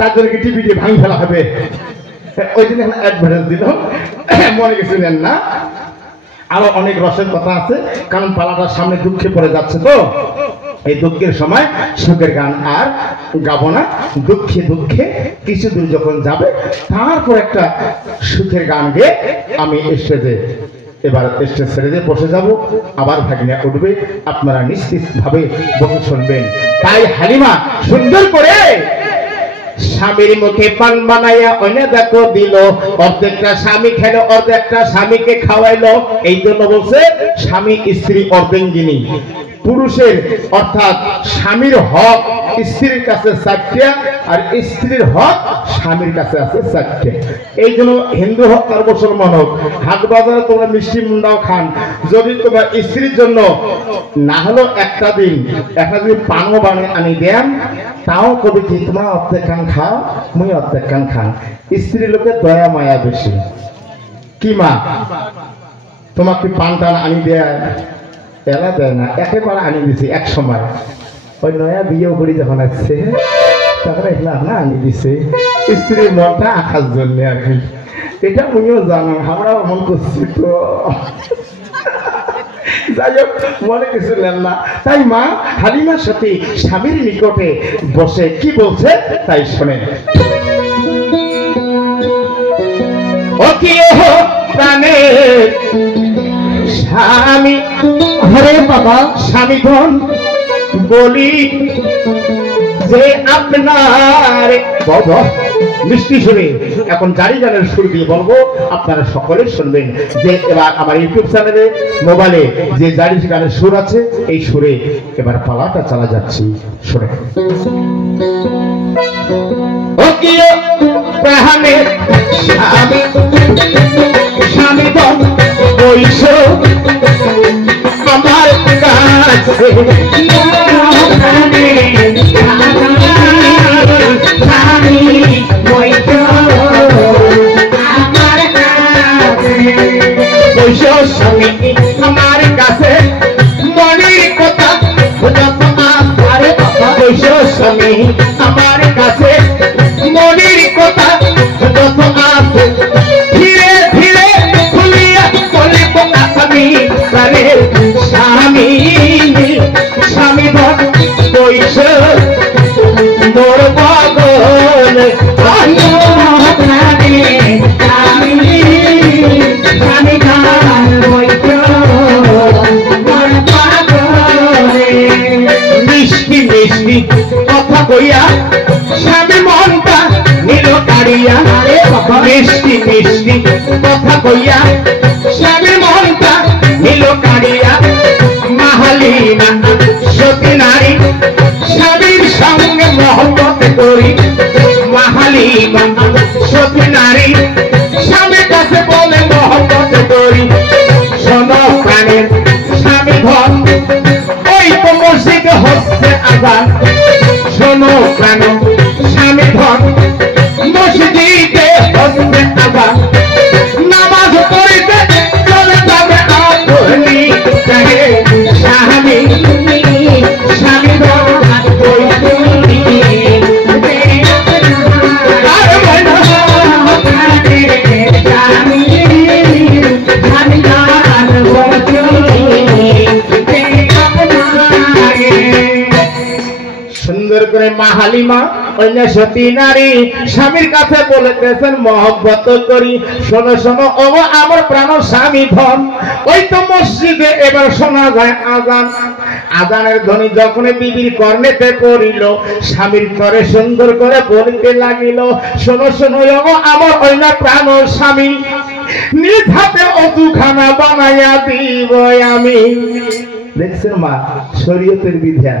তার জন্য কি টিভি দিয়ে ভাঙ ফেলা হবে? ওই দিন এখানে অ্যাডভার্টাইজ দিল, মনে গেছিলেন না? আরো অনেক রসের কথা আছে, কারণ পালাটার সামনে দুঃখে পড়ে যাচ্ছে তো। এই দুঃখের সময় সুখের গান আর গাবো না। দুঃখে দুঃখে কিছু দূর যখন যাবে, তারপর একটা সুখের গান গেয়ে আমি স্টেজে এবার স্টেজ ছেড়ে দিয়ে বসে যাব। আবার ভাগিনা উঠবে, আপনারা নিশ্চিত ভাবে বসে শুনবেন। তাই হালিমা সুন্দর করে স্বামীর মুখে পান বানাইয়া অনে দেখো দিল, অর্ধেকটা স্বামী খেলো, অর্ধেকটা স্বামীকে খাওয়াইলো। এই জন্য বলছে স্বামী স্ত্রী অর্ধাঙ্গিনী। পুরুষের অর্থাৎ স্বামীর হক স্ত্রীর কাছে 4টা, আর স্ত্রীর হক স্বামীর কাছে আছে 4টা। এই জন্য হিন্দু হোক আর মুসলমান হোক, হাট বাজারে তোমরা মিষ্টি মুন্ডাও খান, যদি তোমার স্ত্রীর জন্য না হলো একটা দিন পানও বানিয়ে আনি দেন, তাও কবি কি তোমার অর্ধেক খান খাও, মুই অর্ধেক খান খান। স্ত্রী লোকের দয়া মায়া বেশি। কি মা তোমাকে পান টান আনি দেয়? এলা দেয় না, একেবারে আনি দিছে এক সময়। ওই নয়া বিয়েও করি যখন আসছে তখন এগুলা না আনি দিছে স্ত্রীর মনটা আঁকার জন্য আর কি। এটা উনিও জানো, আমরাও মন করছি তো। যাই হোক, মনে কিছু নেন না। তাই মা হালিমার সাথে স্বামীর নিকটে বসে কি বলছে তাই শোনেন। ও কি প্রাণের স্বামী, হরে বাবা স্বামীগণ বলি যে আপনার বাবা মিষ্টি শুনে এখন জারি গানের সুর দিয়ে বলবো, আপনারা সকলে শুনবেন যে এবার আমার ইউটিউব চ্যানেলে মোবাইলে যে জারি গানের সুর আছে এই সুরে এবার পালাটা চালা যাচ্ছি, শুনে প্রাণে স্বামী স্বামী বৈশ আমার কাছে স্বামী আমার কাছে মনের কথা স্বামী আমার কাছে মনের কথা যত আছে ধীরে ধীরে খুলিয়া বলে আমি প্রাণের স্বামী স্বামী বৈশ মোর বগল মিষ্টি মিষ্টি কথা কইয়া স্বামী মনটা নিল কাড়িয়া, মিষ্টি মিষ্টি কথা কইয়া স্বামী মনটা নিল কাড়িয়া, মাহালিনা সতী নারী স্বামীর সঙ্গে মহব্বত করি, মাহালিনা সতী নারী স্বামীর কাছে বলে মহব্বত করি, শোনো প্রাণের স্বামী ধন ওই তো মসজিদে হচ্ছে আজান, শোনো প্রাণ স্বামী ধন মসজিদে হচ্ছে আজান, নামাজ পড়িতে চলে যাবে আপনি স্বামী স্বামী ধন সুন্দর করে মা হালিমা অন্য সতী নারী স্বামীর কাছে বলেতেছেন মহব্বত করি, শোনো শোনো ও আমার প্রাণ স্বামী ধন ওই তো মসজিদে এবার শোনা যায় আজান, আজানের ধ্বনি যখন বিবির কর্ণেতে পড়িল স্বামীর তরে সুন্দর করে বলতে লাগিল, শোনো শোনো ও আমার অন্য প্রাণ স্বামী নিজ হাতে অজুখানা বানাইয়া দিব আমি। দেখছেন মা শরীয়তের বিধান,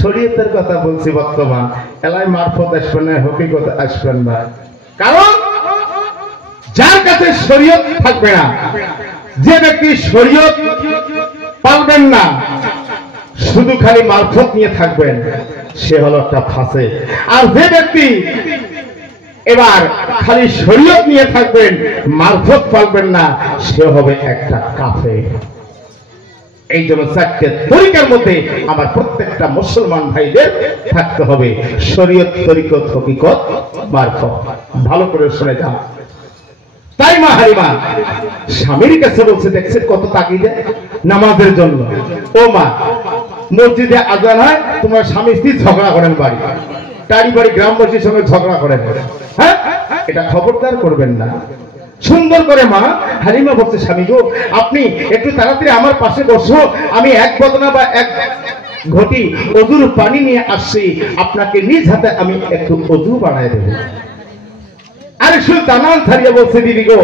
শরীয়তের কথা বলছি, বর্তমান এলাই মারফত আসবেন না, হকিকত আসবেন না, কারণ যার কাছে শরীয়ত থাকবে না, যে ব্যক্তি শরীয়ত পালবেন না শুধু খালি মারফত নিয়ে থাকবেন সে হলো একটা ফাঁসে, আর যে ব্যক্তি এবার খালি শরীয়ত নিয়ে থাকবেন মারফত পালবেন না সে হবে একটা কাফের। এই জন্য চারটে তরিকার মধ্যে আমার প্রত্যেকটা মুসলমান ভাইদের থাকতে হবে, শরীয়ত, তরিকত, হকিকত, মারফত। ভালো করে শুনে যান। তাই মা হালিমা স্বামীর কাছে বলছে, দেখছেন কত তাগিদে নামাজের জন্য। ও মা, মসজিদে আজান হয়, তোমার স্বামী স্ত্রী ঝগড়া করেন, বাড়ি টাড়ি বাড়ি গ্রামবাসীর সঙ্গে ঝগড়া করেন, হ্যাঁ এটা খবরদার করবেন না। সুন্দর করে মা হালিমা বলছে, স্বামী গো আপনি একটু তাড়াতাড়ি আমার পাশে বসো, আমি এক বদনা বা এক ঘটি অজুর পানি নিয়ে আসছি, আপনাকে নিজ হাতে আমি একটু অজু বানায় দেবো। আরে শুধু দানান ছাড়িয়ে বলছে, দিদি গো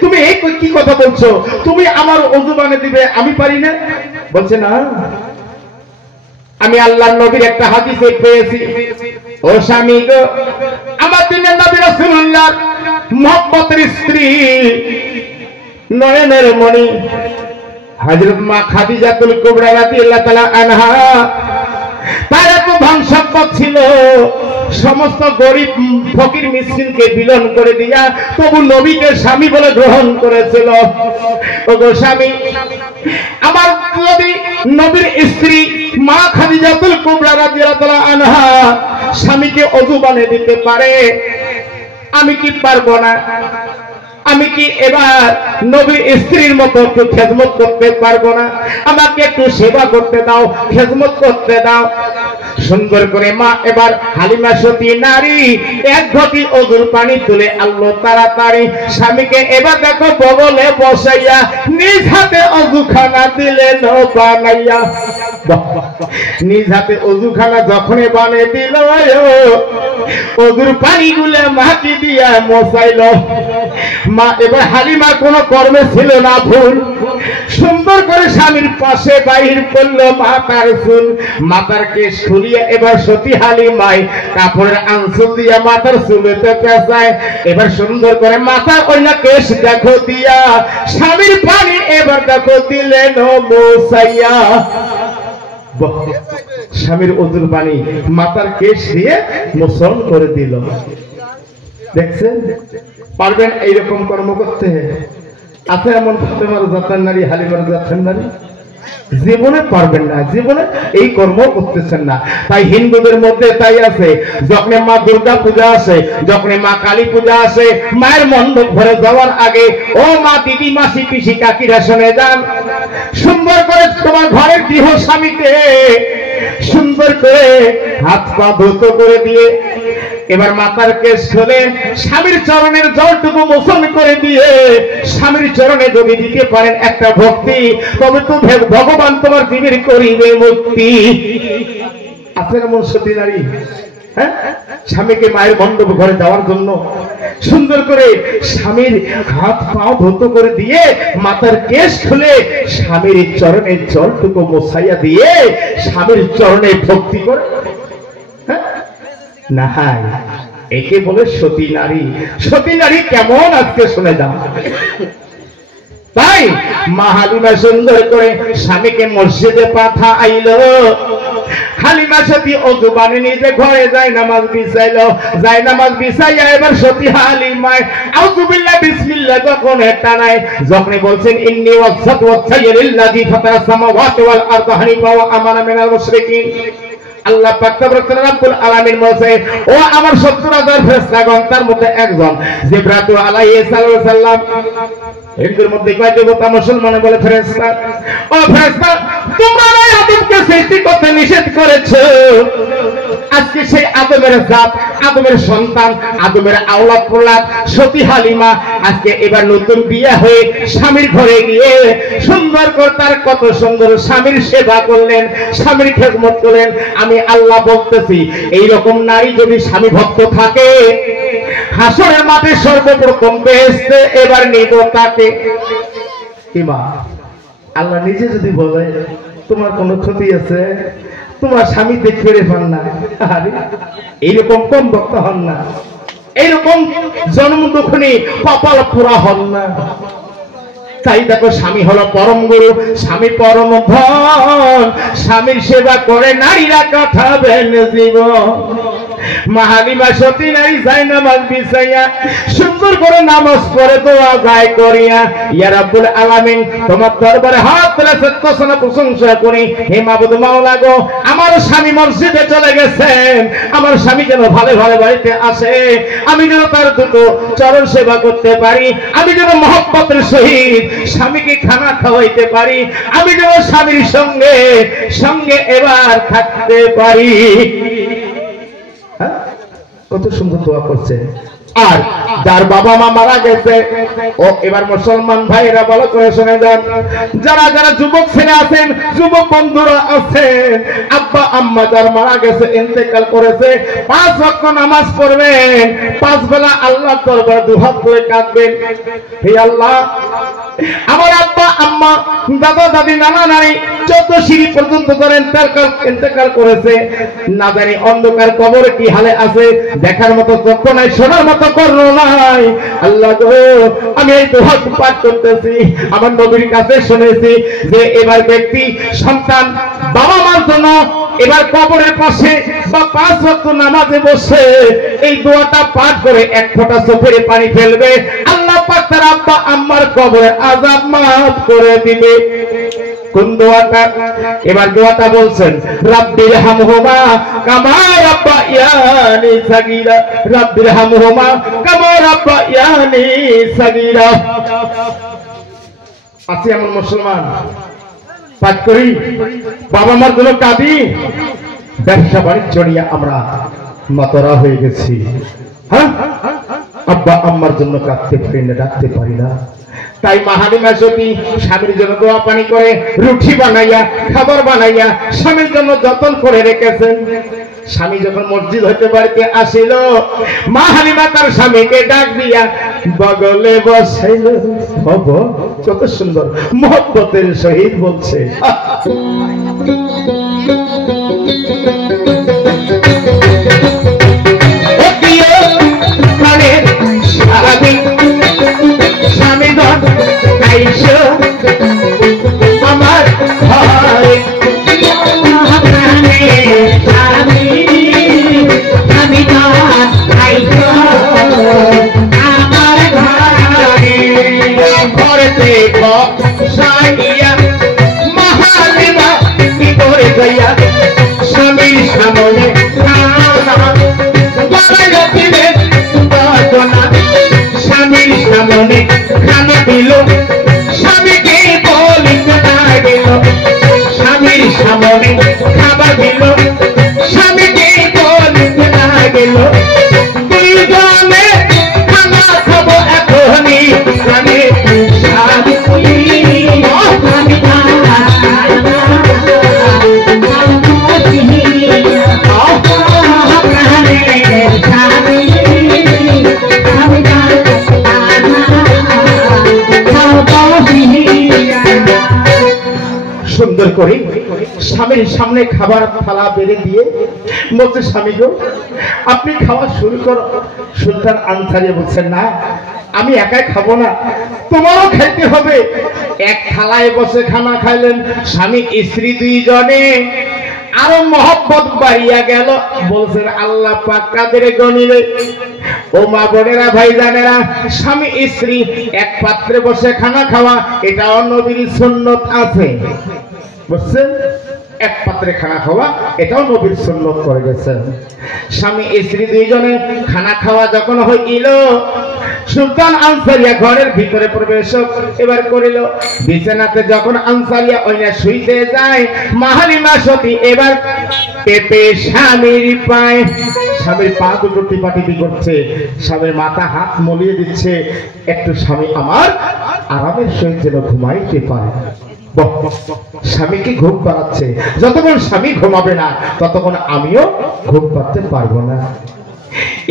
তুমি এই কি কথা বলছো, তুমি আমার অজু বানিয়ে দিবে, আমি পারি না। বলছে না, আমি আল্লাহর নবীর একটা হাদিসে পেয়েছি, ও স্বামী গো আমার দিনের নবী রাসূলুল্লাহ মুহাম্মদের স্ত্রী নয়নের মণি হযরত মা খাদিজাতুল কুবরা রাদিয়াল্লাহু তাআলা আনহা, তার এত ধন সম্পদ ছিল, সমস্ত গরিব ফকির মিসকিনকে বিলন করে দিয়া তবু নবীকে স্বামী বলে গ্রহণ করেছিল। ওগো স্বামী, আমার যদি নবীর স্ত্রী মা খাদিজাতুল কুবরা রাদিয়াল্লাহু তাআলা আনহা স্বামীকে ওযু বানিয়ে দিতে পারে, আমি কি পারবো না? আমি কি এবার নবীর স্ত্রীর মতো একটু খেদমত করতে পারবো না? আমাকে একটু সেবা করতে দাও, খেদমত করতে দাও। সুন্দর করে মা এবার হালিমা সতী নারী এক ঘটি অজুর পানি তুলে আনলো তাড়াতাড়ি, স্বামীকে এবার দেখো বগলে বসাইয়া নিজ হাতে অজুখানা দিলেন বানাইয়া। নিজ হাতে অজুখানা যখনই বানিয়ে দিল অজুর পানিগুলো মাটি দিয়া মশাইল। মা এবার হালিমার কোনো কর্মে ছিল না ভুল, সুন্দর করে স্বামীর পাশে বাহির করলো মাথার চুল। মাথার কেশ খুলিয়ে এবার সতী হালিমায় কাপড়ের আঁচল দিয়া মাথার চুলেতে পেঁচায়। এবার সুন্দর করে মাথার ওইনা কেশ দেখো দিয়া স্বামীর পানি এবার দেখো দিলেন মোসাইয়া। স্বামীর অজুর পানি মাথার কেশ দিয়ে মোচন করে দিল। দেখছেন পারবেন এইরকম কর্ম করতে? আছে এমন ফাতেমার জাতের নারী, হালিমার জাতের নারী? জীবনে পারবেন না, জীবনে এই কর্ম করতেছেন না। তাই হিন্দুদের মধ্যে তাই আছে, যখন মা দুর্গা পূজা আসে, যখন মা কালী পূজা আসে, মায়ের মণ্ডপ ঘরে যাওয়ার আগে ও মা দিদি মাসি পিসি কাকিরা শুনে যান, সুন্দর করে তোমার ঘরের গৃহ স্বামীকে সুন্দর করে হাত পা ধৌত করে দিয়ে এবার মাথার কেশ খুলে স্বামীর চরণের জলটুকু মোচন করে দিয়ে স্বামীর চরণে যদি দিতে পারেন একটা ভক্তি, তবে তো ভগবান তোমার জীবের করিবে মুক্তি। আপনার এমন সতী নারী, হ্যাঁ, স্বামীকে মায়ের মণ্ডপ ঘরে যাওয়ার জন্য সুন্দর করে স্বামীর হাত পাও ধৌত করে দিয়ে মাথার কেশ খুলে স্বামীর চরণের জলটুকু মোছাইয়া দিয়ে স্বামীর চরণে ভক্তি করে, না একে বলে সতী নারী। সতী নারী কেমন আজকে শুনে যান। তাই মা হালিমা সুন্দর করে স্বামীকে মসজিদে পাঠাইল। হালিমা সতী অজু বানি নিজে ঘরে যায় নামাজ বিছাইলো, যায় নামাজ বিছাইয়া এবার সতী হালিমায় আউযু বিল্লাহ বিসমিল্লাহ যখন টানায়, যখন বলছেন ইন্নী ওয়াজ্জাতু ওয়াজহিয়া লিল্লাযী ফাতারাস সামাওয়াতি ওয়াল আরদা হানিফা ওয়া আমানা মিনাল মুশরিকিন। আল্লাহ পাক রব্বুল আলামিন বলেন, ও আমার ৭০,০০০ ফেরেশতাগণ, তার মধ্যে একজন জিবরাইল আলাইহিস সালাম। হিন্দুর মধ্যে কয় দেবতা, মুসলমানে বলে ফেরেশতা। ও ফেরেশতা, তোমরা আদমকে সৃষ্টি করতে নিষেধ করেছো, আজকে সেই আদমের জাত, আদমের সন্তান, আদমের আওলাদ প্রলাদ সতী হালিমা আজকে এবার নতুন বিয়ে হয়ে স্বামীর ঘরে গিয়ে সুন্দর করে তার কত সুন্দর স্বামীর সেবা করলেন, স্বামীর খেদমত করলেন। আমি আল্লাহ বলতেছি, এইরকম নারী যদি স্বামী ভক্ত থাকে, হাসরের মাঠে সর্বপ্রথম বেহেশতে এবার নিব তাকে। আল্লাহ নিজে যদি বলে তোমার কোনো ক্ষতি আছে, তোমার স্বামী দেখে পান না, আরে এইরকম কম ভক্ত হন না, এইরকম জন্ম দুঃখনি কপাল পুরা হন না। তাই দেখো, স্বামী হলো পরম গুরু, স্বামী পরম ধন, স্বামীর সেবা করে নারীরা কাটাবেন জীবন। মা হালিমা সতী নারী যায় নামাজ বিছাইয়া সুন্দর করে নামাজ পড়ে দোয়া যায় করিয়া, ইয়া রাব্বুল আলামিন তোমার দরবারে হাত তুলে সত্যসনা প্রশংসা করি, হে মাবুদ মাওলা গো, আমার স্বামী মসজিদে চলে গেছেন, আমার স্বামী যেন ভালো ভালো বাড়িতে আসে, আমি যেন তার দুটো চরণ সেবা করতে পারি, আমি যেন মহব্বতের সহিত স্বামীকে খানা খাওয়াইতে পারি, আমি যেন স্বামীর সঙ্গে সঙ্গে এবার থাকতে পারি। কত সুন্দর দোয়া করছে। আর যার বাবা মা মারা গেছে, ও এবার মুসলমান ভাইরা ভালো করে শুনে যান, যারা যারা যুবক ছেলে আছেন, যুবক বন্ধুরা আছেন, আব্বা আম্মা যার মারা গেছে, ইন্তেকাল করেছে, 5 ওয়াক্ত নামাজ পড়বেন, 5 বেলা আল্লাহর দরবারে দুহাত করে কাঁদবেন, হে আল্লাহ, আমার আব্বা আম্মা, দাদা দাদি, নানা নানি 14 সিঁড়ি পর্যন্ত করেন ইন্তেকাল করেছে, না জানি অন্ধকার কবরে কি হালে আছে, দেখার মতো চক্ষু নাই, শোনার মতো কর্ণ নাই। আল্লাহ গো, আমি এই দোয়া পাঠ করতেছি, আমার নবীর কাছে শুনেছি যে এবার ব্যক্তি সন্তান বাবা মার জন্য এবার কবরের পাশে বা 5 ওয়াক্ত নামাজে বসে এই দোয়াটা পাঠ করে 1 ফোঁটা চোখের পানি ফেলবে, আল্লাহ পাক তার আব্বা আম্মার কবরে আযাব মাফ করে দিবে। কোন দোয়াটা? এবার দোয়াটা বলছেন, রাব্বির হামহুমা কামা রাব্বায়ানি সাগীরা, রাব্বির হামহুমা কামা রাব্বায়ানি সাগীরা। আছে এমন মুসলমান পাঠ করি, বাবা মার জন্য কাঁদি, ব্যবসা বাণিজ্য নিয়ে আমরা মাতরা হয়ে গেছি, হ্যাঁ, আব্বা আম্মার জন্য কাঁদতে পারি না, ডাকতে পারি না, তাই হালিমা সতী স্বামীর জন্য দোয়া পানি করে রুটি বানাইয়া খাবার বানাইয়া স্বামীর জন্য যত্ন করে রেখেছেন। স্বামী যখন মসজিদ হতে বাড়িতে আসিল, মা হালিমা তার স্বামীকে ডাক দিয়া বগলে বসাইল। কত সুন্দর মহব্বতের সহিত বলছে। আমার ঘরে ঘরেতে সাইয়া মহালিমা কি করে যাইয়া স্বামীর সামনে স্বামীর সামনে খানা দিল, স্বামীকে বলিতে না গেল। স্বামীর সামনে খাবার দিল, স্বামীকে বলিতে না গেল। দুইজনে খানা খাবো এখনই, স্বামী স্বামী সুন্দর করে স্বামীর সামনে খাবার থালা বেড়ে দিয়ে বলছে, স্বামী গো আপনি খাওয়া শুরু করো। সুলতান আনসারিয়া বলছেন, না আমি একাই খাবো না, তোমারও খাইতে হবে। এক থালায় বসে খানা খাইলেন স্বামী স্ত্রী দুইজনে। আরো মহব্বত বাড়িয়া গেল। বলছেন, আল্লাহ পাক কাদের গনিবে। ও মা বোনেরা, ভাইজানেরা, স্বামী স্ত্রী এক পাত্রে বসে খানা খাওয়া এটাও নবীর সুন্নত আছে, বুঝছেন? এক পাত্রে খানা খাওয়া এটাও নবীর সুন্নত করে গেছেন। স্বামী স্ত্রী দুইজনে খানা খাওয়া যখন হইল, সুলতান আনসারিয়া ঘরের ভিতরে প্রবেশ এবার করিল। বিছানাতে যখন আনসারিয়া ওইনা শুইতে যায়, হালিমা সতী এবার পেপে স্বামীর পায়ে, স্বামীর পা দুটো টিপাটিপি করছে, স্বামীর মাথা হাত মলিয়ে দিচ্ছে, একটু স্বামী আমার আরামের সহিত যেন ঘুমাইতে পারে। স্বামীকে ঘুম পাড়াচ্ছে। যতক্ষণ স্বামী ঘুমাবে না ততক্ষণ আমিও ঘুম পাড়তে পারবো না।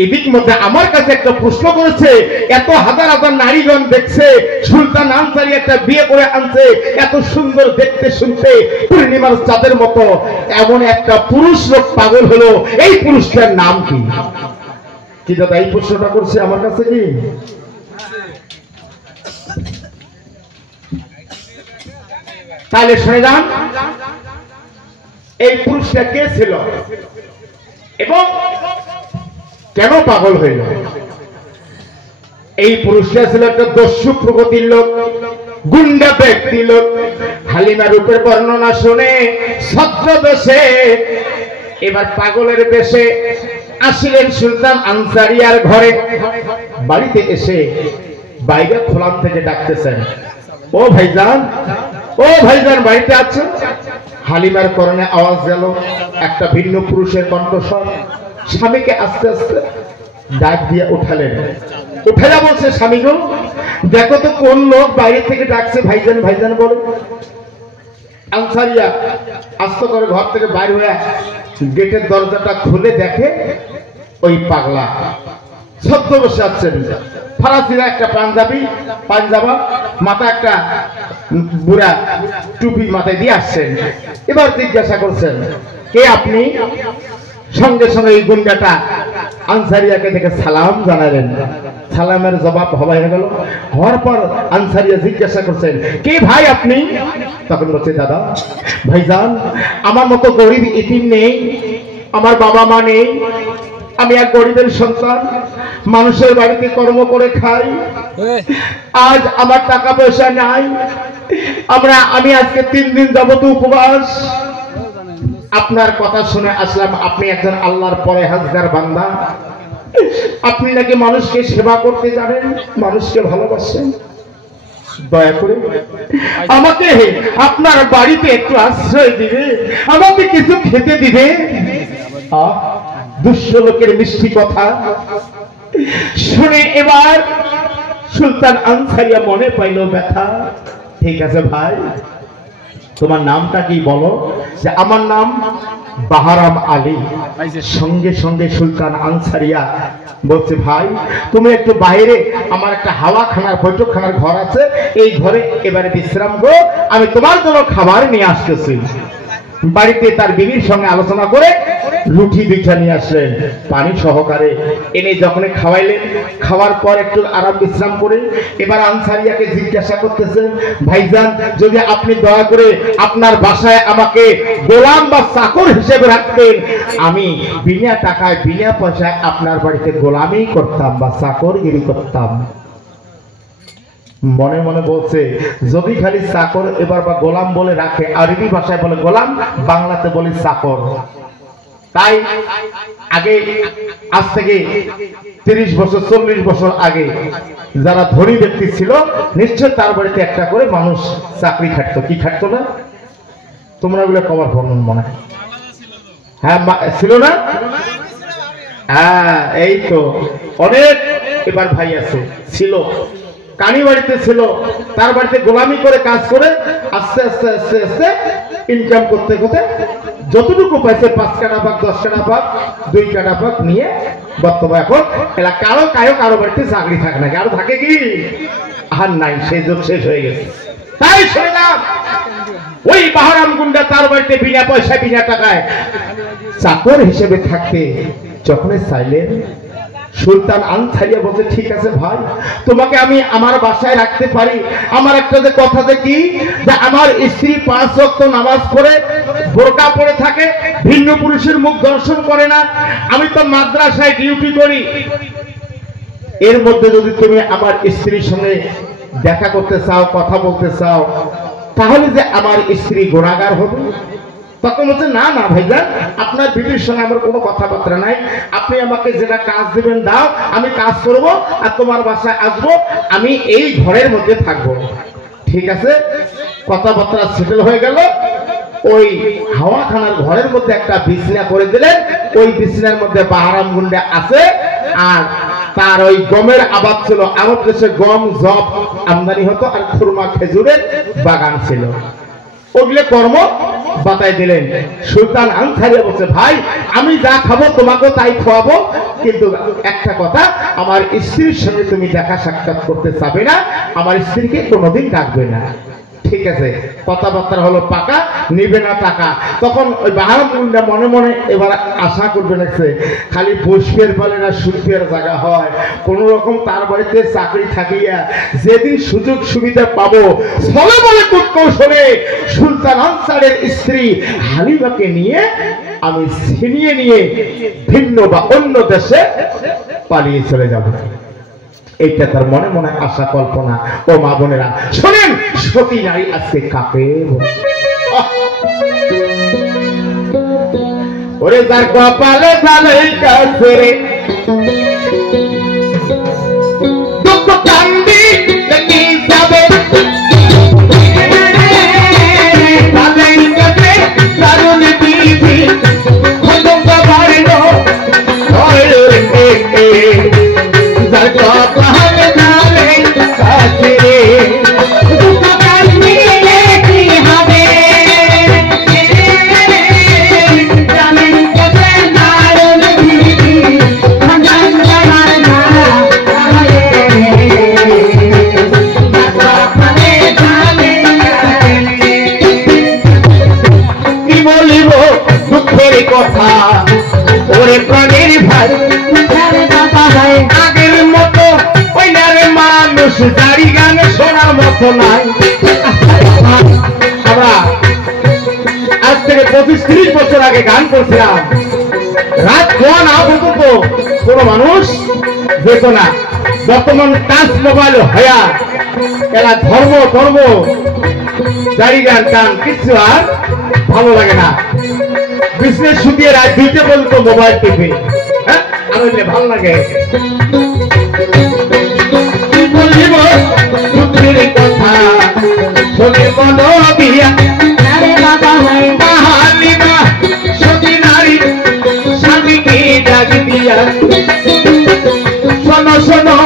এদিক মধ্যে আমার কাছে একটা প্রশ্ন করেছে, এত হাজার হাজার নারীগণ দেখছে সুলতান আনসারি একটা বিয়ে করে আনছে, এত সুন্দর দেখতে শুনতে পূর্ণিমার চাঁদের মতো, এমন একটা পুরুষ লোক পাগল হলো, এই পুরুষটার নাম কি? কি দাদা এই প্রশ্নটা করছে আমার কাছে? কি তাহলে শুনে যান, এই পুরুষটা কে ছিল এবং কেন পাগল হইল? এই পুরুষটা ছিল একটা দস্যু প্রকৃতির লোক, গুন্ডা ব্যক্তি লোক। হালিমা রূপের বর্ণনা শুনে ছদ্মবেশে, এবার পাগলের বেশে আসিলেন সুলতান আনসারিয়ার ঘরে। বাড়িতে এসে বাইরে খোলাম থেকে ডাকতেছেন, ও ভাইজান, ও ভাইজান বাড়িতে আছেন? হালিমার করণে আওয়াজ গেল, একটা ভিন্ন পুরুষের কণ্ঠস্বর। স্বামীকে আস্তে আস্তে ডাক দিয়ে উঠালেন। উঠাইয়া বলছে, স্বামী গো দেখো তো কোন লোক বাইরে থেকে ডাকছে, ভাইজান ভাইজান বলো। আনসারিয়া আস্তে করে ঘর থেকে বাইরে হয়ে গেটের দরজাটা খুলে দেখে ওই পাগলা ছদ্ম বসে আছেন। ফরাসিরা একটা পাঞ্জাবা, মাথা একটা বুড়া টুপি মাথায় দিয়ে আসছেন। এবার জিজ্ঞাসা করছেন, কে আপনি? সঙ্গে সঙ্গে এই গুন্ডাটা আনসারিয়াকে দেখে সালাম জানালেন। সালামের জবাব হয়ে গেল। হওয়ার পর আনসারিয়া জিজ্ঞাসা করছেন, কে ভাই আপনি? তখন বলছে, দাদা ভাইজান আমার মতো গরিব ইতিম নেই, আমার বাবা মা নেই, আমি এক গরিবের সন্তান, মানুষের বাড়িতে কর্ম করে খাই, আজ আমার টাকা পয়সা নাই, আমি আজকে 3 দিন যাবত উপবাস। আপনার কথা শুনে আসলাম আপনি একজন আল্লাহর পরহেজগার বান্দা, আপনি নাকি মানুষকে সেবা করতে জানেন, মানুষকে ভালোবাসেন, দয়া করে আমাকে আপনার বাড়িতে একটু আশ্রয় দিবে, আমাকে কিছু খেতে দিবে। দুষ্ট লোকের মিষ্টি কথা শুনে এবার সুলতান আনসারিয়া মনে পাইল ব্যথা। ঠিক আছে ভাই, তোমার নামটা কি বলো? যে আমার নাম বাহারাম আলী। সঙ্গে সঙ্গে সুলতান আনসারিয়া বলছে, ভাই তুমি একটু বাইরে, আমার একটা হাওয়াখানার বৈঠকখানার ঘর আছে, এই ঘরে এবারে বিশ্রাম করো, আমি তোমার জন্য খাবার নিয়ে আসতেছি। বাড়িতে তার বিবির সঙ্গে আলোচনা করে রুটি দুইটা নিয়ে আসলেন পানি সহকারে, এনে যখন খাওয়াইলেন, খাওয়ার পর একটু আরাম বিশ্রাম করে এবার আনসারিয়াকে জিজ্ঞাসা করতেছেন, ভাইজান যদি আপনি দয়া করে আপনার বাসায় আমাকে গোলাম বা চাকর হিসেবে রাখতেন, আমি বিনা টাকায় বিনা পয়সায় আপনার বাড়িতে গোলামি করতাম বা চাকরগিরি করতাম। মনে মনে বলছে, যদি খালি চাকর এবার বা গোলাম বলে রাখে, আরবি ভাষায় বলে গোলাম, বাংলাতে বলি চাকর। তাই আগে, আজ থেকে 30 বছর 40 বছর আগে যারা ধনী ব্যক্তি ছিল, নিশ্চয় তার বাড়িতে একটা করে মানুষ চাকরি খাটতো। কি খাটতো না? তোমরা ওগুলো কবার বর্ণন মনে হয়? হ্যাঁ ছিল না? হ্যাঁ এই তো অনেক এবার ভাই আছে, ছিল কানি বাড়িতে ছিল, তার বাড়িতে গোলামি করে কাজ করে আস্তে আস্তে আস্তে আস্তে ইনকাম করতে করতে যতটুকু পাইছে 5 কাটা ভাগ 10 কাটা ভাগ 2 কাটা ভাগ নিয়ে বর্তমান এখন এলা কারো বাড়িতে চাকরি থাকে না, কারো থাকে কি? আর নাই, সেই যুগ শেষ হয়ে গেছে। তাই শুনলাম ওই বাহারাম গুন্ডা তার বাড়িতে বিনা পয়সা বিনা টাকায় চাকর হিসেবে থাকতে যখন চাইলেন, সুলতান আনসারিয়া বলছে, ঠিক আছে ভাই, তোমাকে আমি আমার বাসায় রাখতে পারি। আমার একটা যে কথা যে কি, যে আমার স্ত্রী 5 ওয়াক্ত নামাজ পড়ে বোরকা পরে থাকে, ভিন্ন পুরুষের মুখ দর্শন করে না, আমি তো মাদ্রাসায় ডিউটি করি, এর মধ্যে যদি তুমি আমার স্ত্রীর সঙ্গে দেখা করতে চাও, কথা বলতে চাও, তাহলে যে আমার স্ত্রী গুনাহগার হবে? তখন বলছে, না না ভাইজান, আপনার বিবির সঙ্গে আমার কোনো কথাবার্তা নাই, আপনি আমাকে যেটা কাজ দিবেন দাও, আমি কাজ করব, আর তোমার বাসায় আসবো, আমি এই ঘরের মধ্যে থাকবো। ঠিক আছে, কথাবার্তা সেটেল হয়ে গেল। ওই হাওয়াখানার ঘরের মধ্যে একটা বিছনা করে দিলেন, ওই বিছনার মধ্যে বাহারাম গুন্ডা আছে, আর তার ওই গমের আবাদ ছিল, আমাদের দেশে গম জব আমদানি হতো, আর খুরমা খেজুরের বাগান ছিল, ওগুলো কর্ম বাতাই দিলেন। সুলতান আনসারিয়া বলছে, ভাই আমি যা খাবো তোমাকে তাই খাওয়াবো, কিন্তু একটা কথা, আমার স্ত্রীর সঙ্গে তুমি দেখা সাক্ষাৎ করতে চাবে না, আমার স্ত্রীকে কোনোদিন ডাকবে না। ঠিক আছে, কথাবার্তা হলো পাকা, নিবে না টাকা। তখন ওই বাহারাম গুন্ডা মনে মনে এবার আশা করবে লাগছে, খালি পুষ্পের বলে না সুল্পের জায়গা হয়, কোন রকম তার বাড়িতে চাকরি থাকিয়া যেদিন সুযোগ সুবিধা পাবো, ফলে বলে কৌশলে সুলতান আনসারের স্ত্রী হালিমাকে নিয়ে আমি ছিনিয়ে নিয়ে ভিন্ন বা অন্য দেশে পালিয়ে চলে যাব। এইটা তার মনে মনে আশা কল্পনা। ও মা বোনেরা শোনেন, সতী নারী আজকে কাকে ওরে যার কপালে জানাই কাছে দুঃখ কান্দি দেখি যাবে জানাই কাছে কারণ বিধি খন্দম বাড়িল যার কপালে জানাই কাছে দুঃখ কান্দি দেখি হবে কথা ওরে প্রাণের ভাই আগের মতো ওই নারে মানুষ দাড়ি গান শোনার মতো নাই। আমরা আজ থেকে 25-30 বছর আগে গান করছিলাম, রাত খোয়া না পর্যন্ত কোনো মানুষ যেত না। বর্তমান টাচ মোবাইল হয়া এরা ধর্ম ধর্ম দাড়ি গান টান কিছু আর ভালো লাগে না। বিজনেস শুকিয়ে রাত 2টা পর্যন্ত মোবাইল টিপে, হ্যাঁ আর ভালো লাগে। কথা শোনে মন বিয়া হালিমা সতী নারী স্বামীকে ডাক দিয়া শোনো শোনো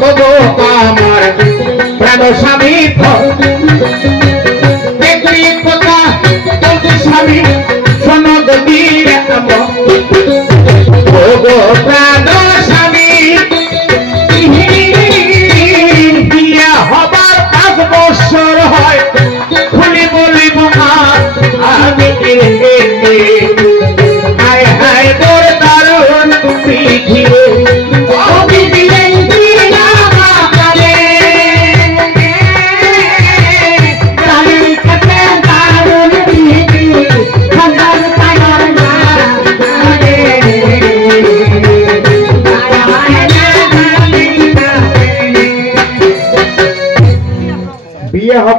তবু আমার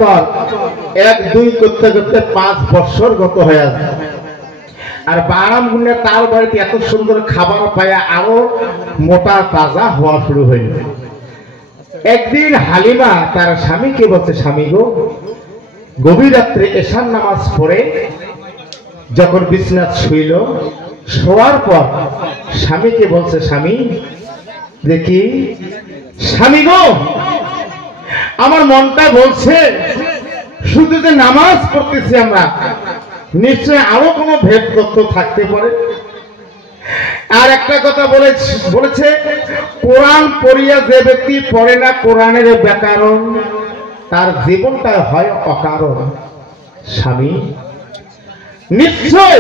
পর 1-2 করতে করতে 5 বছর গত হয়ে যায়। আর বারাম গুনে তার বাড়িতে এত সুন্দর খাবার পায়া আরো মোটা তাজা হওয়া শুরু হইল। একদিন হালিমা তার স্বামীকে বলছে, স্বামী গো, গভীর রাত্রে এশার নামাজ পড়ে যখন বিছানায় শুইল, শোয়ার পর স্বামীকে বলছে, স্বামী দেখি, স্বামী গো, আমার মনটা বলছে শুধু যে নামাজ পড়তেছি আমরা, নিশ্চয় আরো কোনো ভেদ তথ্য থাকতে পারে। আর একটা কথা বলেছে, কোরআন পড়িয়া যে ব্যক্তি পড়ে না কোরআনের ব্যাকরণ, তার জীবনটা হয় অকারণ। স্বামী নিশ্চয়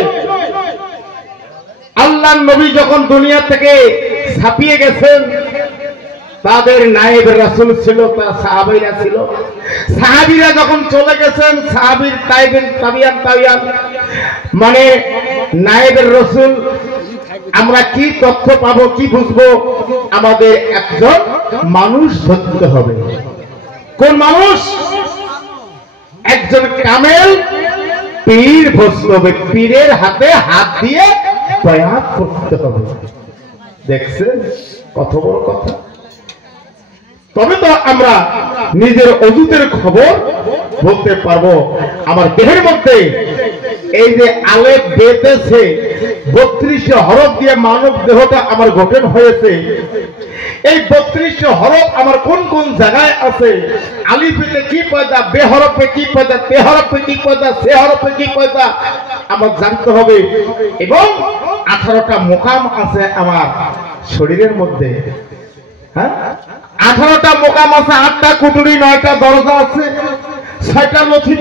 আল্লাহর নবী যখন দুনিয়া থেকে ছাপিয়ে গেছেন, তাদের নায়েব রাসূল ছিল, তার সাহাবীরা ছিল। সাহাবীরা যখন চলে গেছেন, সাহাবীর তাবিয়ান মানে নায়েবের রাসূল, আমরা কি তথ্য পাবো, কি বুঝবো? আমাদের একজন মানুষ ধরতে হবে। কোন মানুষ? একজন কামেল পীর বসতে হবে, পীরের হাতে হাত দিয়ে বয়াত করতে হবে। দেখছেন কত বড় কথা। তবে তো আমরা নিজের অজুতের খবর বলতে পারবো। আমার দেহের মধ্যে এই যে আলেফ বেতেছে 32 হরফ দিয়ে মানব দেহটা আমার গঠন হয়েছে। এই 32 হরফ আমার কোন কোন জায়গায় আছে, আলিফে কি পয়দা, বে হরফে কি পয়দা, তে হরফে কি পয়দা, সে হরফে কি পয়দা আমার জানতে হবে। এবং 18টা মোকাম আছে আমার শরীরের মধ্যে। হ্যাঁ, 18টা মোকাম আছে, 8টা কুটুরি, 9টা দরজা আছে, 6টা নথি